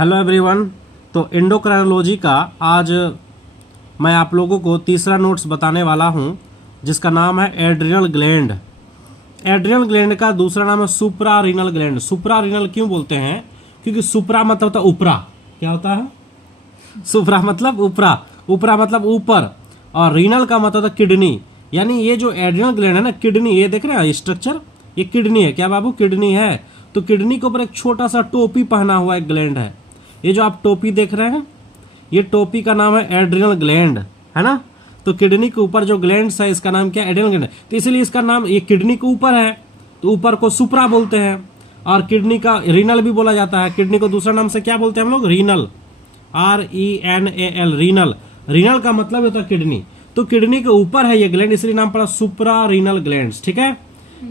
Hello everyone. तो endocrinology का आज मैं आप लोगों को तीसरा नोट्स बताने वाला हूं, जिसका नाम है एड्रिनल ग्लैंड। एड्रिनल ग्लैंड का दूसरा नाम है सुप्रारीनल ग्लैंड। सुप्रारीनल क्यों बोलते हैं? क्योंकि सुप्रा मतलब होता है ऊपरा। क्या होता है? सुप्रा मतलब ऊपरा, ऊपरा मतलब ऊपर, और रीनल का मतलब होता है किडनी। यानी ये जो एड्रिनल ग्लैंड है ना, किडनी, ये देख रहे हैं स्ट्रक्चर, ये किडनी है। क्या बाबू? किडनी है। तो किडनी के ऊपर एक छोटा सा टोपी पहना हुआ एक ग्लैंड है। ये जो आप टोपी देख रहे हैं, ये टोपी का नाम है एड्रिनल ग्लैंड, है ना। तो किडनी के ऊपर जो ग्लैंड्स है, इसका नाम क्या है? Adrenal gland. तो इसलिए इसका नाम, ये किडनी के ऊपर है तो ऊपर को सुप्रा बोलते हैं, और किडनी का रीनल भी बोला जाता है। किडनी को दूसरा नाम से क्या बोलते हैं हम लोग? Renal, RENAL, renal. रीनल का मतलब होता है किडनी। तो किडनी के ऊपर है ये ग्लैंड, इसलिए नाम पड़ा सुप्रा रीनल ग्लैंड्स। ठीक है।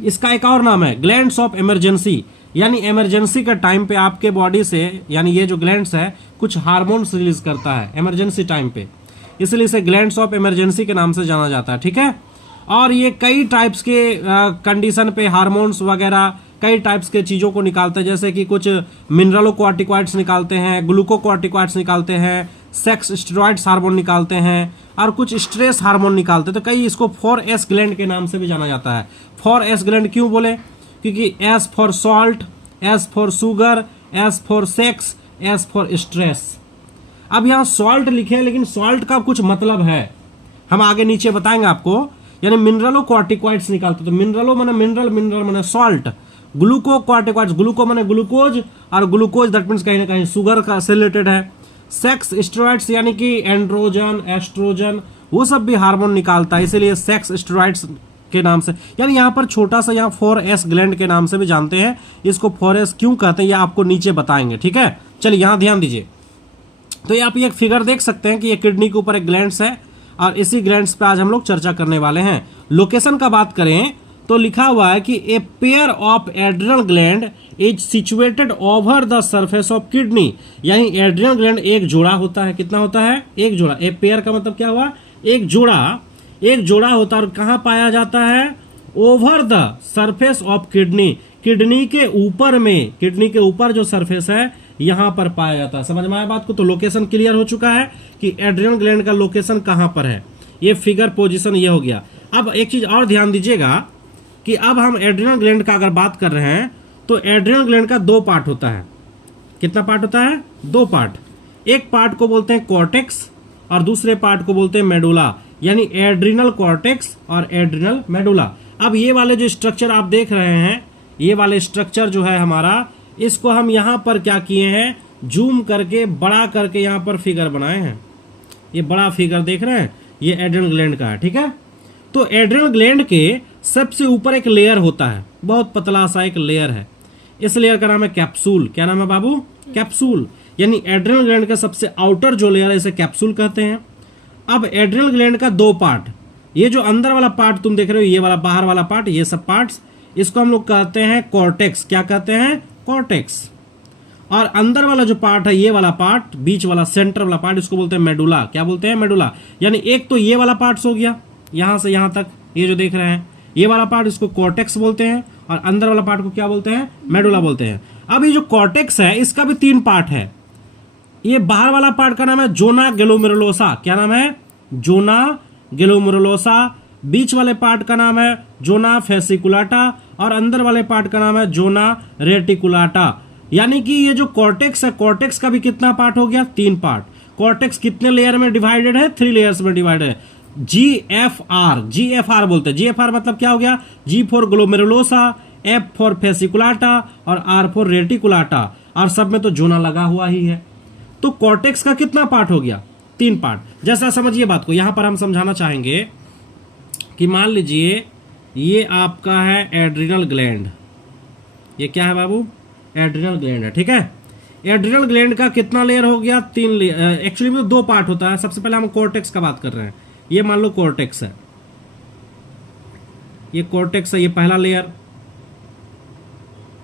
इसका एक और नाम है ग्लैंड्स ऑफ इमरजेंसी। यानी इमरजेंसी के टाइम पे आपके बॉडी से, यानी ये जो ग्लैंड्स है कुछ हार्मोन्स रिलीज करता है इमरजेंसी टाइम पे, इसलिए इसे ग्लैंड्स ऑफ इमरजेंसी के नाम से जाना जाता है। ठीक है। और ये कई टाइप्स के कंडीशन पे हार्मोन्स वगैरह कई टाइप्स के चीज़ों को निकालते हैं, जैसे कि कुछ मिनरलो कॉर्टिकॉइड्स निकालते हैं, ग्लूको कॉर्टिकॉइड्स निकालते हैं, सेक्स स्टेरॉइड्स हार्मोन निकालते हैं, और कुछ स्ट्रेस हार्मोन निकालते हैं। तो कई इसको 4S ग्लैंड के नाम से भी जाना जाता है। 4S ग्लैंड क्यों बोले? क्योंकि S for salt, S for sugar, S for sex, S for stress. अब यहाँ सॉल्ट लिखे हैं, लेकिन सॉल्ट का कुछ मतलब है, हम आगे नीचे बताएंगे आपको। यानी मिनरलो कॉर्टिकॉइड्स निकालते, तो मिनरलो माने मिनरल, मिनरल माने सॉल्ट, ग्लूको कॉर्टिकॉइड्स, ग्लूको माने ग्लूकोज, और ग्लूकोज दैट मीन्स कहीं ना कहीं शुगर का से रिलेटेड है। सेक्स स्टेरॉइड्स यानी कि एंड्रोजन, एस्ट्रोजन, वो सब भी हार्मोन निकालता है, इसीलिए सेक्स स्टेरॉइड्स के नाम से। यानी यहाँ पर छोटा सा यहाँ 4S ग्लैंड के नाम से भी जानते हैं। इसको 4S क्यों कहते हैं ये आपको नीचे बताएंगे। ठीक है। चलिए यहाँ ध्यान दीजिए। तो ये आप एक फिगर देख सकते हैं कि ये किडनी के ऊपर एक ग्लैंड्स है, और इसी ग्लैंड्स पे आज हम लोग चर्चा करने वाले हैं। लोकेशन का बात करें तो लिखा हुआ है कि a pair of adrenal gland is situated over the surface of kidney. यानी एड्रिनल ग्लैंड एक जोड़ा होता है। कितना होता है? एक जोड़ा। ए पेयर का मतलब क्या हुआ? एक जोड़ा। एक जोड़ा होता है, और कहाँ पाया जाता है? Over the surface of kidney, kidney के ऊपर में, किडनी के ऊपर जो सरफेस है यहां पर पाया जाता है। समझ में आया बात को? तो लोकेशन क्लियर हो चुका है कि एड्रिनल ग्लैंड का लोकेशन कहां पर है। ये फिगर पोजीशन ये हो गया। अब एक चीज और ध्यान दीजिएगा कि अब हम एड्रिनल ग्लैंड का अगर बात कर रहे हैं तो एड्रिनल ग्लैंड का दो पार्ट होता है। कितना पार्ट होता है? दो पार्ट। एक पार्ट को बोलते हैं कॉर्टेक्स, और दूसरे पार्ट को बोलते हैं मेडुला। यानी एड्रिनल कॉर्टेक्स और एड्रिनल मेडुला। अब ये वाले जो स्ट्रक्चर आप देख रहे हैं, ये वाले स्ट्रक्चर जो है हमारा, इसको हम यहाँ पर क्या किए हैं? जूम करके बड़ा करके यहाँ पर फिगर बनाए हैं। ये बड़ा फिगर देख रहे हैं, ये एड्रिनल ग्लैंड का है। ठीक है। तो एड्रिनल ग्लैंड के सबसे ऊपर एक लेयर होता है, बहुत पतला सा एक लेयर है। इस लेयर का नाम है कैप्सूल। क्या नाम है बाबू? कैप्सूल। यानी एड्रिनल ग्लैंड का सबसे आउटर जो लेयर है इसे कैप्सूल कहते हैं। अब एड्रिनल ग्लैंड का दो पार्ट, ये जो अंदर वाला पार्ट तुम देख रहे हो, ये वाला बाहर वाला पार्ट, ये सब पार्ट्स, इसको हम लोग कहते हैं कॉर्टेक्स। क्या कहते हैं? कॉर्टेक्स। और अंदर वाला जो पार्ट है, ये वाला पार्ट, बीच वाला सेंटर वाला पार्ट, इसको बोलते हैं मेडुला। क्या बोलते हैं? मेडुला। यानी एक तो ये वाला पार्ट हो गया, यहां से यहां तक ये जो देख रहे हैं, ये वाला पार्ट, इसको कॉर्टेक्स बोलते हैं, और अंदर वाला पार्ट को क्या बोलते हैं? मेडुला बोलते हैं। अब ये जो कॉर्टेक्स है इसका भी तीन पार्ट है। ये बाहर वाला पार्ट का नाम है जोना ग्लोमेरुलोसा। क्या नाम है? Zona glomerulosa. बीच वाले पार्ट का नाम है जोना फेसिकुलाटा, और अंदर वाले पार्ट का नाम है जोना रेटिकुलाटा। यानी कि ये जो कॉर्टेक्स है, कॉर्टेक्स का भी कितना पार्ट हो गया? तीन पार्ट। कॉर्टेक्स कितने लेयर में डिवाइडेड है? 3 लेयर्स में डिवाइडेड है। GFR बोलते हैं। GFR मतलब क्या हो गया? G for glomerulosa, F for fasciculata, और R फॉर रेटिकुलाटा, और सब में तो जोना लगा हुआ ही है। तो कॉर्टेक्स का कितना पार्ट हो गया? 3 पार्ट। जैसा समझिए बात को, यहां पर हम समझाना चाहेंगे कि मान लीजिए ये आपका है एड्रिनल ग्लैंड। ये क्या है बाबू? एड्रिनल ग्लैंड है। ठीक है। एड्रिनल ग्लैंड का कितना लेयर हो गया? 3 लेयर। एक्चुअली में 2 पार्ट होता है। सबसे पहले हम कॉर्टेक्स का बात कर रहे हैं। ये मान लो कॉर्टेक्स है, ये कॉर्टेक्स है, ये पहला लेयर।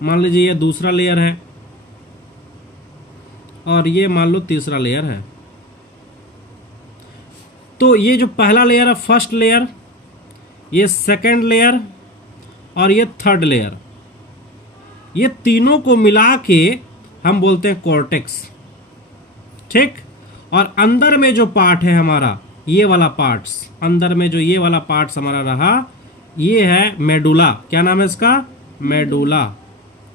मान लीजिए ये दूसरा लेयर है, और ये मान लो तीसरा लेयर है। तो ये जो पहला लेयर है, फर्स्ट लेयर, ये सेकंड लेयर, और ये थर्ड लेयर, ये तीनों को मिला के हम बोलते हैं कॉर्टेक्स। ठीक। और अंदर में जो पार्ट है हमारा, ये वाला पार्ट्स, अंदर में जो ये वाला पार्ट्स हमारा रहा, ये है मेडुला। क्या नाम है इसका? मेडुला।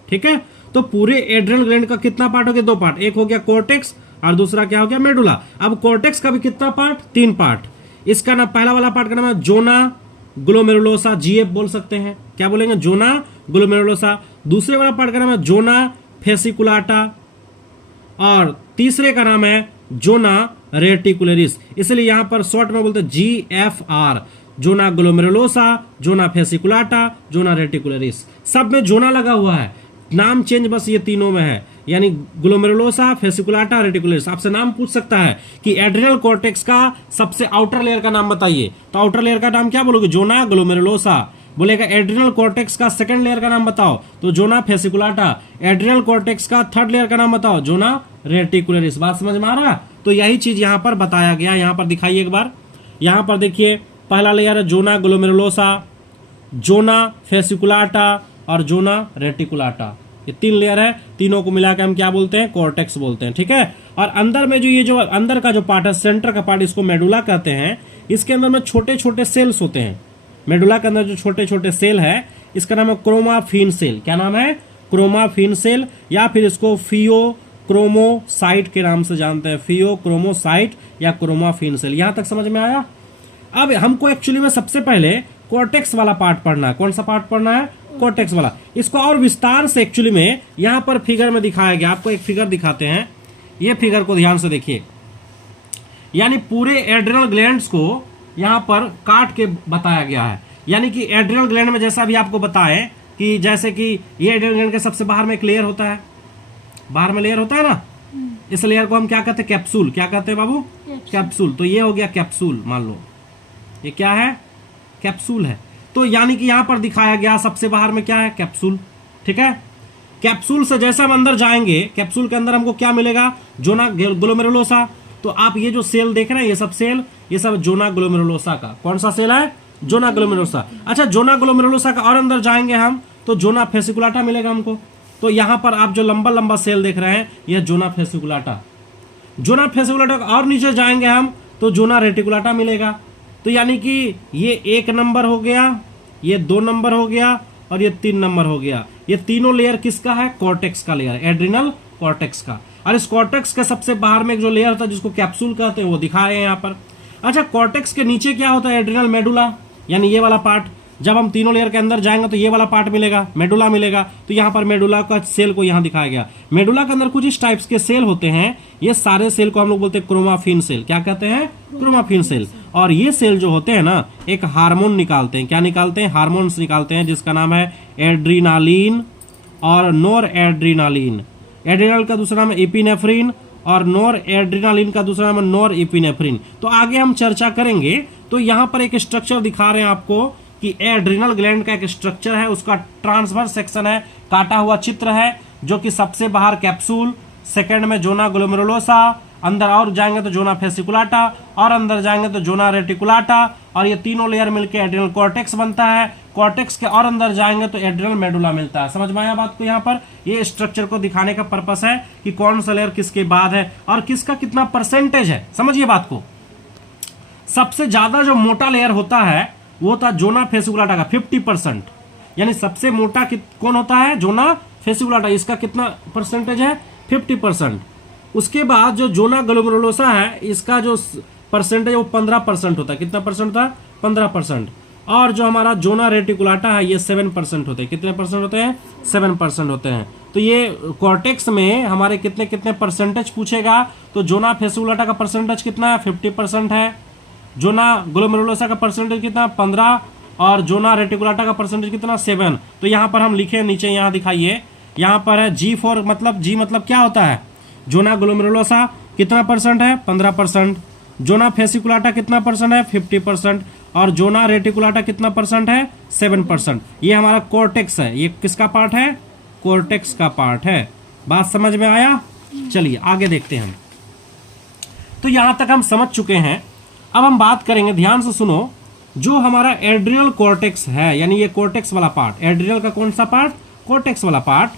ठीक है। तो पूरे एड्रिनल ग्लैंड का कितना पार्ट हो गया? 2 पार्ट। एक हो गया कॉर्टेक्स और दूसरा क्या हो गया? मेडुला। अब कॉर्टेक्स का भी कितना पार्ट? 3 पार्ट। इसका ना पहला वाला पार्ट का नाम है जोना ग्लोमेरुलोसा, जीएफ बोल सकते हैं। क्या बोलेंगे? Zona glomerulosa. दूसरे वाला पार्ट का नाम है जोना फेसिकुलाटा और तीसरे का नाम है जोना रेटिकुलरिस। इसलिए यहां पर शॉर्ट में बोलते हैं GFR, जोना ग्लोमेरुलोसा, जोना फेसिकुलाटा, जोना रेटिकुलरिस। सब में जोना लगा हुआ है, नाम चेंज बस ये तीनों में है, यानी ग्लोमेरुलोसा, फेसिकुलाटा, रेटिकुलरिस। आपसे नाम पूछ सकता है कि एड्रिनल कॉर्टेक्स का सबसे आउटर लेयर का नाम बताइए, तो आउटर लेयर का नाम क्या बोलोगे? Zona glomerulosa. बोलेगा एड्रिनल कॉर्टेक्स का सेकंड लेयर का नाम बताओ, तो जोना फेसिकुलाटा। एड्रिनल कॉर्टेक्स का थर्ड लेयर का नाम बताओ, जोना रेटिकुलरिस। बात समझ में आ रहा है? तो यही चीज यहां पर बताया गया। यहां पर दिखाइए एक बार, यहां पर देखिए पहला लेयर है जोना ग्लोमेरुलोसा, जोना फेसिकुलाटा और जोना रेटिकुलाटा। ये 3 लेयर है, तीनों को मिलाकर हम क्या बोलते हैं? कॉर्टेक्स बोलते हैं। ठीक है। और अंदर में जो ये जो अंदर का जो पार्ट है, सेंटर का पार्ट, इसको मेडुला कहते हैं। इसके अंदर में छोटे छोटे सेल्स होते हैं। मेडुला के अंदर जो छोटे छोटे सेल है, इसका नाम है क्रोमाफिन सेल। क्या नाम है? क्रोमाफिन सेल, या फिर इसको फियोक्रोमोसाइट के नाम से जानते हैं। फियोक्रोमोसाइट या क्रोमाफिन सेल। यहां तक समझ में आया? अब हमको एक्चुअली में सबसे पहले कॉर्टेक्स वाला पार्ट पढ़ना है। कौन सा पार्ट पढ़ना है? कॉर्टेक्स वाला। इसको और विस्तार से एक्चुअली में यहां पर फिगर में दिखाया गया। आपको एक फिगर दिखाते हैं, ये फिगर को ध्यान से देखिए। यानी पूरे एड्रिनल ग्लैंड्स को यहां पर काट के बताया गया है। यानी कि एड्रिनल ग्लैंड में जैसा भी आपको बताएं कि जैसे कि ये एड्रिनल ग्लैंड के सबसे बाहर में एक लेयर होता है, बाहर में लेयर होता है ना, इस लेयर को हम क्या कहते हैं? कैप्सूल। क्या कहते हैं बाबू? कैप्सूल। तो ये हो गया कैप्सूल, मान लो ये क्या है? कैप्सूल है। तो यानी कि यहां पर दिखाया गया सबसे बाहर में क्या है? कैप्सूल। ठीक है। कैप्सूल से जैसे हम अंदर जाएंगे, कैप्सूल के अंदर हमको क्या मिलेगा? Zona glomerulosa. तो आप ये जो सेल देख रहे हैं, ये सब सेल, ये सब जोना ग्लोमेरुलोसा का। कौन सा सेल है? Zona glomerulosa. अच्छा, जोना ग्लोमेरुलोसा का और अंदर जाएंगे हम तो जोना फेसिकुलाटा मिलेगा हमको। तो यहां पर आप जो लंबा लंबा सेल देख रहे हैं, यह जोना फेसिकुलाटा। जोना फेसिकुलाटा का और नीचे जाएंगे हम तो जोना रेटिकुलाटा मिलेगा। तो यानी कि ये 1 नंबर हो गया, ये 2 नंबर हो गया और ये 3 नंबर हो गया। ये तीनों लेयर किसका है? कॉर्टेक्स का लेयर, एड्रिनल कॉर्टेक्स का। और इस कॉर्टेक्स के सबसे बाहर में एक जो लेयर होता है जिसको कैप्सूल कहते हैं, वो दिखा रहे हैं यहाँ पर। अच्छा, कॉर्टेक्स के नीचे क्या होता है? एड्रिनल मेडुला, यानी ये वाला पार्ट। जब हम तीनों लेयर के अंदर जाएंगे तो ये वाला पार्ट मिलेगा, मेडुला मिलेगा। तो यहाँ पर मेडुला का सेल को यहाँ दिखाया गया। मेडुला के अंदर कुछ इस टाइप्स के सेल होते हैं। ये सारे सेल को हम लोग बोलते हैं क्रोमाफिन सेल। क्या कहते हैं? Chromaffin cell. और ये सेल जो होते हैं ना, एक हार्मोन निकालते हैं। क्या निकालते हैं? हार्मोन्स निकालते हैं, जिसका नाम है एड्रीनालिन और नोर एड्रीनालिन। एड्रिनल का दूसरा नाम है एपिनेफ्रिन और नोर एड्रीनालिन का दूसरा नाम है नोर एपिनेफ्रिन। तो आगे हम चर्चा करेंगे। तो यहाँ पर एक स्ट्रक्चर दिखा रहे हैं आपको कि एड्रिनल ग्लैंड का एक स्ट्रक्चर है, उसका ट्रांसवर्स सेक्शन है, काटा हुआ चित्र है, जो कि सबसे बाहर कैप्सूल, सेकंड में जोना ग्लोमेरुलोसा, अंदर और जाएंगे तो जोना फेसिकुलाटा, और अंदर जाएंगे तो जोना रेटिकुलाटा, और ये तीनों लेयर मिलकर एड्रिनल कॉर्टेक्स बनता है। कॉर्टेक्स के और अंदर जाएंगे तो एड्रिनल मेडुला मिलता है। समझ में आया बात को? यहाँ पर ये स्ट्रक्चर को दिखाने का पर्पस है कि कौन सा लेयर किसके बाद है और किसका कितना परसेंटेज है। समझिए बात को। सबसे ज्यादा जो मोटा लेयर होता है वो था जोना फेसिकुलाटा का 50%। यानी सबसे मोटा कौन होता है? जोना फेसिकुलाटा। इसका कितना परसेंटेज है? 50%। उसके बाद जो जोना ग्लोमेरुलोसा है, इसका जो परसेंटेज वो 15% होता है। कितना परसेंट होता है? 15%। और जो हमारा जोना रेटिकुलाटा है, ये 7% होते हैं। कितने परसेंट होते हैं? 7% होते हैं। तो ये कॉर्टेक्स में हमारे कितने कितने परसेंटेज पूछेगा, तो जोना फेसिकुलाटा का परसेंटेज कितना है? 50% है। जोना ग्लोमेरुलोसा का परसेंटेज कितना? 15। और जोना रेटिकुलाटा का परसेंटेज कितना? 7। तो यहाँ पर हम लिखे नीचे, यहाँ दिखाइए, यहाँ पर है G4, मतलब G मतलब क्या होता है? जोना ग्लोमेरुलोसा कितना परसेंट है? 15%। जोना फेसिकुलाटा कितना परसेंट है? 50%। और जोना रेटिकुलाटा कितना परसेंट है? 7%। ये हमारा कॉर्टेक्स है। ये किसका पार्ट है? कॉर्टेक्स का पार्ट है। बात समझ में आया? चलिए आगे देखते हैं हम। तो यहां तक हम समझ चुके हैं। अब हम बात करेंगे, ध्यान से सुनो, जो हमारा एड्रिनल कॉर्टेक्स है, यानी ये कॉर्टेक्स वाला पार्ट, एड्रिनल का कौन सा पार्ट? कॉर्टेक्स वाला पार्ट।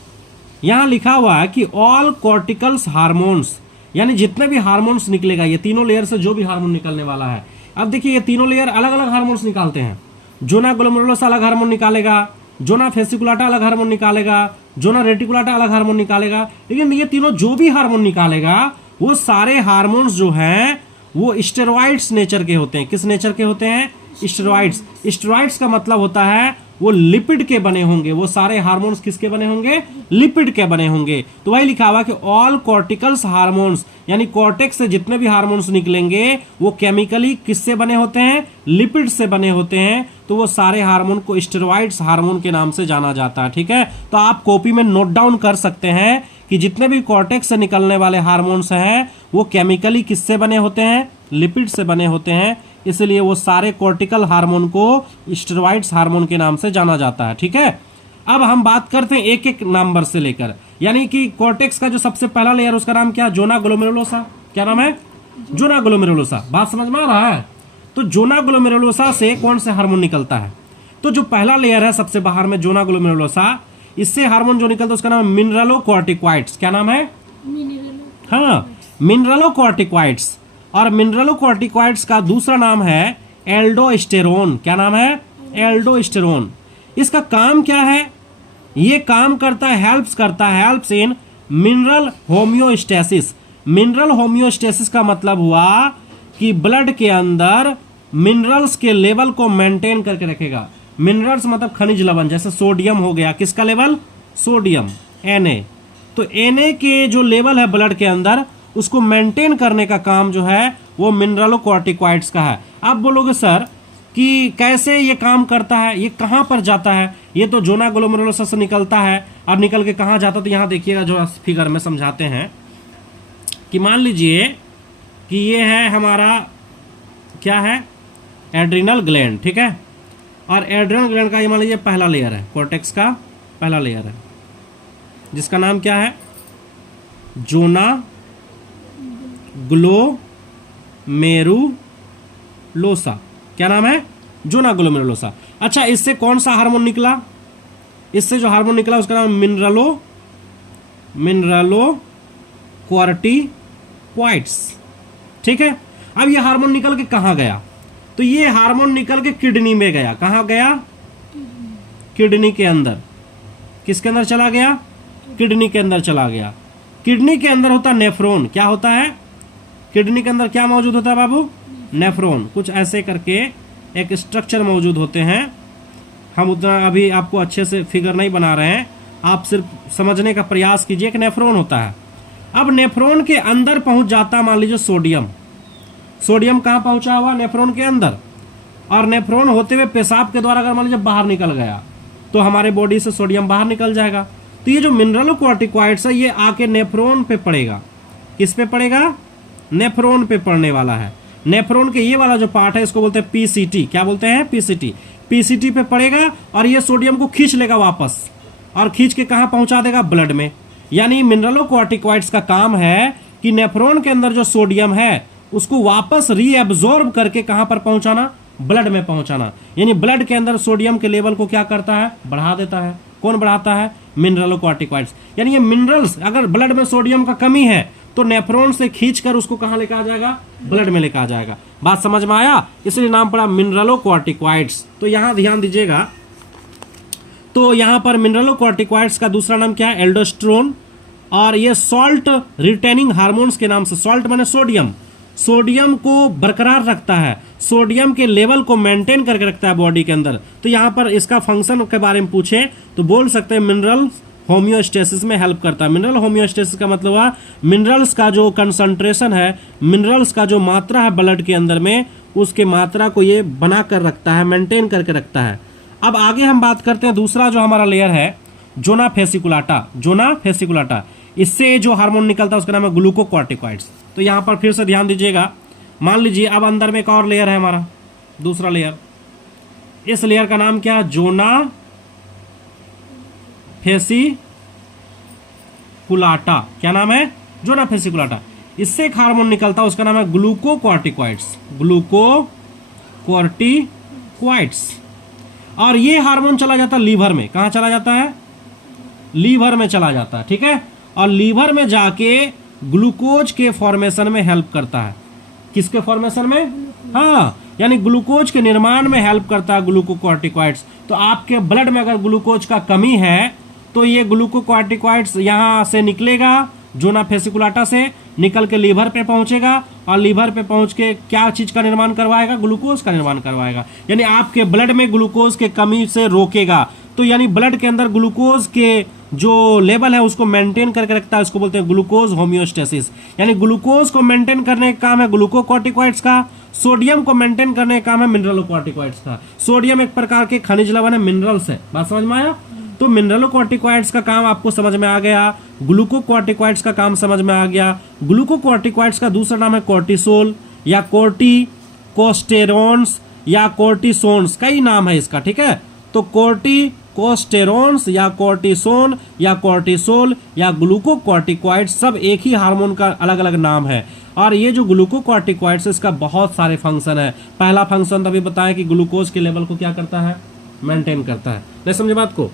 यहां लिखा हुआ है कि ऑल कॉर्टिकल्स हार्मोन्स यानी जितने भी हार्मोन्स निकलेगा, ये तीनों लेयर से जो भी हार्मोन निकलने वाला है, अब देखिए ये तीनों लेयर अलग अलग हार्मोन्स निकालते हैं। जोना ग्लोमेरुलोसा अलग हार्मोन निकालेगा, जोना फेसिकुलाटा अलग हार्मोन निकालेगा, जोना रेटिकुलाटा अलग हार्मोन निकालेगा, लेकिन ये तीनों जो भी हार्मोन निकालेगा वो सारे हार्मोन्स जो हैं वो स्टेरॉइड्स नेचर के होते हैं। किस नेचर के होते हैं? स्टेरॉइड्स। स्टेरॉइड्स का मतलब होता है वो लिपिड के बने होंगे। वो सारे हार्मोन्स किसके बने होंगे? लिपिड के बने होंगे। तो वही लिखा हुआ कि ऑल कॉर्टिकल्स हार्मोन्स, यानी कॉर्टेक्स से जितने भी हार्मोन्स निकलेंगे वो केमिकली किससे बने होते हैं? लिपिड से बने होते हैं। तो वो सारे हार्मोन को स्टेरॉइड्स हार्मोन के नाम से जाना जाता है। ठीक है, तो आप कॉपी में नोट डाउन कर सकते हैं कि जितने भी कॉर्टेक्स से निकलने वाले हार्मोन्स हैं वो केमिकली किससे बने होते हैं? लिपिड से बने होते हैं। इसलिए वो सारे कॉर्टिकल हार्मोन को स्टेरॉइड्स हार्मोन के नाम से जाना जाता है। ठीक है, अब हम बात करते हैं एक एक नंबर से लेकर, यानी कि कॉर्टेक्स का जो सबसे पहला लेयर उसका नाम क्या? Zona glomerulosa. क्या नाम है? Zona glomerulosa. बात समझ में आ रहा है? तो जोना ग्लोमेरुलोसा से कौन से हार्मोन निकलता है? तो जो पहला लेयर है सबसे बाहर में जोना ग्लोमेरुलोसा, इससे हार्मोन जो निकलता है उसका नाम है मिनरलोकॉर्टिकॉइड्स। क्या नाम है? हाँ, मिनरलोकॉर्टिकॉइड्स। और मिनरलोकॉर्टिकॉइड्स का दूसरा नाम है एल्डोस्टेरोन। क्या नाम है? एल्डोस्टेरोन। इसका काम क्या है? ये काम करता है, helps in mineral homeostasis. Mineral homeostasis का मतलब हुआ कि ब्लड के अंदर मिनरल्स के लेवल को मेंटेन करके रखेगा। मिनरल्स मतलब खनिज लवण, जैसे सोडियम हो गया, किसका लेवल? Sodium, Na। तो Na के जो लेवल है ब्लड के अंदर उसको मेंटेन करने का काम जो है वो मिनरलोकॉर्टिकॉइड्स का है। आप बोलोगे सर कि कैसे ये काम करता है, ये कहाँ पर जाता है? ये तो जोना ग्लोमेरुलोसा से निकलता है और निकल के कहाँ जाता है? तो यहाँ देखिएगा जो फिगर में समझाते हैं कि मान लीजिए कि ये है हमारा क्या है? Adrenal gland. ठीक है, और एड्रिनल ग्लैंड का ये मान लीजिए पहला लेयर है, कॉर्टेक्स का पहला लेयर है, जिसका नाम क्या है? Zona glomerulosa. क्या नाम है? Zona glomerulosa. अच्छा, इससे कौन सा हार्मोन निकला? इससे जो हार्मोन निकला उसका नाम मिनरलोकॉर्टिकॉइड्स। ठीक है, अब ये हार्मोन निकल के कहां गया? तो ये हार्मोन निकल के किडनी में गया। कहां गया? किडनी के अंदर। किसके अंदर चला गया? किडनी के अंदर चला गया। किडनी के अंदर होता नेफ्रॉन। क्या होता है? किडनी के अंदर क्या मौजूद होता है बाबू? नेफ्रॉन। कुछ ऐसे करके एक स्ट्रक्चर मौजूद होते हैं। हम उतना अभी आपको अच्छे से फिगर नहीं बना रहे हैं, आप सिर्फ समझने का प्रयास कीजिए कि नेफ्रॉन होता है। अब नेफ्रॉन के अंदर पहुंच जाता है मान लीजिए सोडियम। सोडियम कहाँ पहुंचा हुआ? नेफ्रॉन के अंदर। और नेफ्रॉन होते हुए पेशाब के द्वारा अगर मान लीजिए बाहर निकल गया तो हमारे बॉडी से सोडियम बाहर निकल जाएगा। तो ये जो मिनरलोकॉर्टिकॉइड्स है ये आके नेफ्रॉन पे पड़ेगा। किस पे पड़ेगा? नेफ्रॉन पे पड़ने वाला है। नेफ्रॉन के ये वाला जो पार्ट है इसको बोलते हैं पीसीटी। क्या बोलते हैं? पीसीटी। पीसीटी पे पड़ेगा और ये सोडियम को खींच लेगा वापस, और खींच के कहां पहुंचा देगा? ब्लड में। यानी मिनरलोकॉर्टिकॉइड्स का काम है कि नेफ्रॉन के अंदर जो सोडियम है उसको वापस रीएब्जॉर्ब करके कहां पर पहुंचाना? ब्लड में पहुंचाना। यानी ब्लड के अंदर सोडियम के लेवल को क्या करता है? बढ़ा देता है। कौन बढ़ाता है? मिनरलोकॉर्टिकॉइड्स। यानी ये मिनरल्स, अगर ब्लड में सोडियम का कमी है तो नेफ्रॉन से खींचकर उसको कहां लेकर आ जाएगा? ब्लड में लेकर आ जाएगा। बात समझ में आया? इसलिए नाम पड़ा मिनरलोकॉर्टिकॉइड्स। तो यहां ध्यान दीजिएगा, तो यहां पर मिनरलोकॉर्टिकॉइड्स का दूसरा नाम क्या है? एल्डोस्टेरोन। और ये सॉल्ट रिटेनिंग हार्मोन्स के नाम से, सॉल्ट माने सोडियम, सोडियम को बरकरार रखता है, सोडियम के लेवल को मेंटेन करके रखता है बॉडी के अंदर। तो यहां पर इसका फंक्शन के बारे में पूछे तो बोल सकते हैं मिनरल होम्योस्टेसिस में हेल्प करता है। मिनरल होम्योस्टेसिस का मतलब हुआ मिनरल्स का जो कंसंट्रेशन है, मिनरल्स का जो मात्रा है ब्लड के अंदर में, उसके मात्रा को ये बना कर रखता है, मेंटेन करके रखता है। अब आगे हम बात करते हैं दूसरा जो हमारा लेयर है जोना फेसिकुलाटा। जोना फेसिकुलाटा, इससे जो हार्मोन निकलता है उसका नाम है ग्लूकोकॉर्टिकॉइड्स। तो यहाँ पर फिर से ध्यान दीजिएगा, मान लीजिए अब अंदर में एक और लेयर है हमारा, दूसरा लेयर। इस लेयर का नाम क्या है? जोना फेसिकुलाटा। क्या नाम है? जोना फेसिकुलाटा। इससे एक हार्मोन निकलता है उसका नाम है ग्लूकोकॉर्टिकॉइड्स। ग्लूकोकॉर्टिकॉइड्स। और ये हार्मोन चला जाता है लीवर में। कहां चला जाता है? लीवर में चला जाता है। ठीक है, और लीवर में जाके ग्लूकोज के फॉर्मेशन में हेल्प करता है। किसके फॉर्मेशन में? हाँ, यानी ग्लूकोज के निर्माण में हेल्प करता है ग्लूकोकॉर्टिकॉइड्स। तो आपके ब्लड में अगर ग्लूकोज का कमी है तो ये ग्लूकोकॉर्टिकॉइड्स यहाँ से निकलेगा, जोना फेसिकुलाटा से निकल के लीवर पे पहुंचेगा, और लीवर पे पहुंच के क्या चीज का निर्माण करवाएगा? ग्लूकोज का निर्माण करवाएगा, यानी आपके ब्लड में ग्लूकोज के कमी से रोकेगा। तो यानी ब्लड के अंदर ग्लूकोज के जो लेवल है उसको मेंटेन करके रखता है, उसको बोलते हैं ग्लूकोज होमियोस्टेसिस। यानी ग्लूकोज को मेंटेन करने का काम है ग्लूकोकॉर्टिकॉइड्स का, सोडियम को मेंटेन करने का काम है मिनरलोकॉर्टिकॉइड्स का। सोडियम एक प्रकार के खनिज लवण है, मिनरल्स है। बात समझ में आया? तो मिनरलोकॉर्टिकॉइड्स का काम आपको समझ में आ गया, ग्लूकोकॉर्टिकॉइड्स का काम समझ में आ गया। ग्लूकोकॉर्टिकॉइड्स का दूसरा नाम है कोर्टिसोल या कोर्टिकोस्टेरॉन्स या कोर्टिसोन्स, कई नाम है इसका, ठीक है। तो कोर्टिकोस्टेरॉन्स या कोर्टिसोन या कोर्टिसोल या ग्लूकोकॉर्टिकॉइड्स सब एक ही हार्मोन का अलग अलग नाम है। और ये जो ग्लूकोकॉर्टिकॉइड्स इसका बहुत सारे फंक्शन है। पहला फंक्शन तभी बताया कि ग्लूकोज के लेवल को क्या करता है? मेंटेन करता है। नहीं समझे बात को?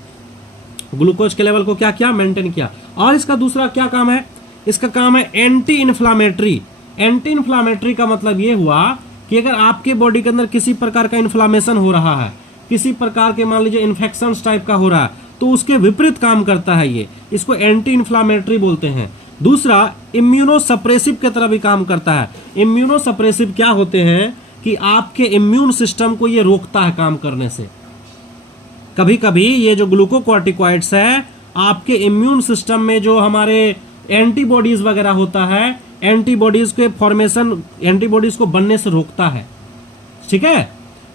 ग्लूकोज के लेवल को क्या किया? मेंटेन किया। और इसका दूसरा क्या काम है? इसका काम है एंटी इन्फ्लामेटरी। एंटी इन्फ्लामेटरी का मतलब ये हुआ कि अगर आपके बॉडी के अंदर किसी प्रकार का इन्फ्लामेशन हो रहा है, किसी प्रकार के मान लीजिए इन्फेक्शन टाइप का हो रहा है, तो उसके विपरीत काम करता है ये, इसको एंटी इन्फ्लामेटरी बोलते हैं। दूसरा इम्यूनो सप्रेसिव की तरह भी काम करता है। इम्यूनो सप्रेसिव क्या होते हैं कि आपके इम्यून सिस्टम को ये रोकता है काम करने से। कभी कभी ये जो ग्लूकोकॉर्टिकॉइड्स है आपके इम्यून सिस्टम में जो हमारे एंटीबॉडीज वगैरह होता है, एंटीबॉडीज के फॉर्मेशन, एंटीबॉडीज को बनने से रोकता है, ठीक है।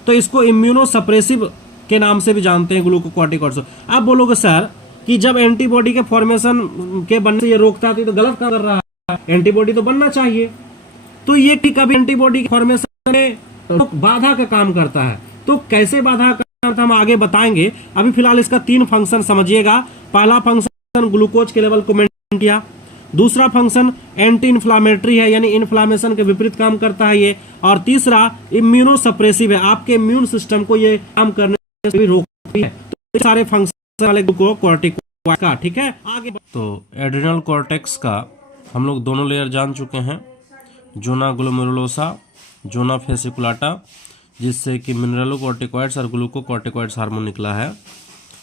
तो इसको इम्यूनो सप्रेसिव के नाम से भी जानते हैं ग्लूकोकॉर्टिकॉइड्स। आप बोलोगे सर कि जब एंटीबॉडी के फॉर्मेशन के बनने से ये रोकता है तो गलत काम कर रहा है, एंटीबॉडी तो बनना चाहिए। तो ये कभी एंटीबॉडी के फॉर्मेशन में बाधा का काम करता है। तो कैसे बाधा का हम आगे बताएंगे। अभी फिलहाल इसका 3 फंक्शन समझिएगा। पहला फंक्शन ग्लूकोज के लेवल को मेंटेन किया, दूसरा फंक्शन एंटी इन्फ्लामेटरी है, यानी इन्फ्लामेशन के विपरीत काम करता है ये, और तीसरा इम्यूनो सप्रेसिव है, आपके इम्यून सिस्टम को ये काम करने से भी रोकती है। तो सारे फंक्शन वाले ग्लूकोकॉर्टिकॉइड का, ठीक है। आगे तो एड्रिनल कॉर्टेक्स का हम लोग दोनों लेयर जान चुके हैं, जोना ग्लोमेरुलोसा, जोना फेसिकुलाटा, जिससे कि मिनरलोकॉर्टिकॉइड्स और ग्लूकोकॉर्टिकॉइड्स हार्मोन निकला है।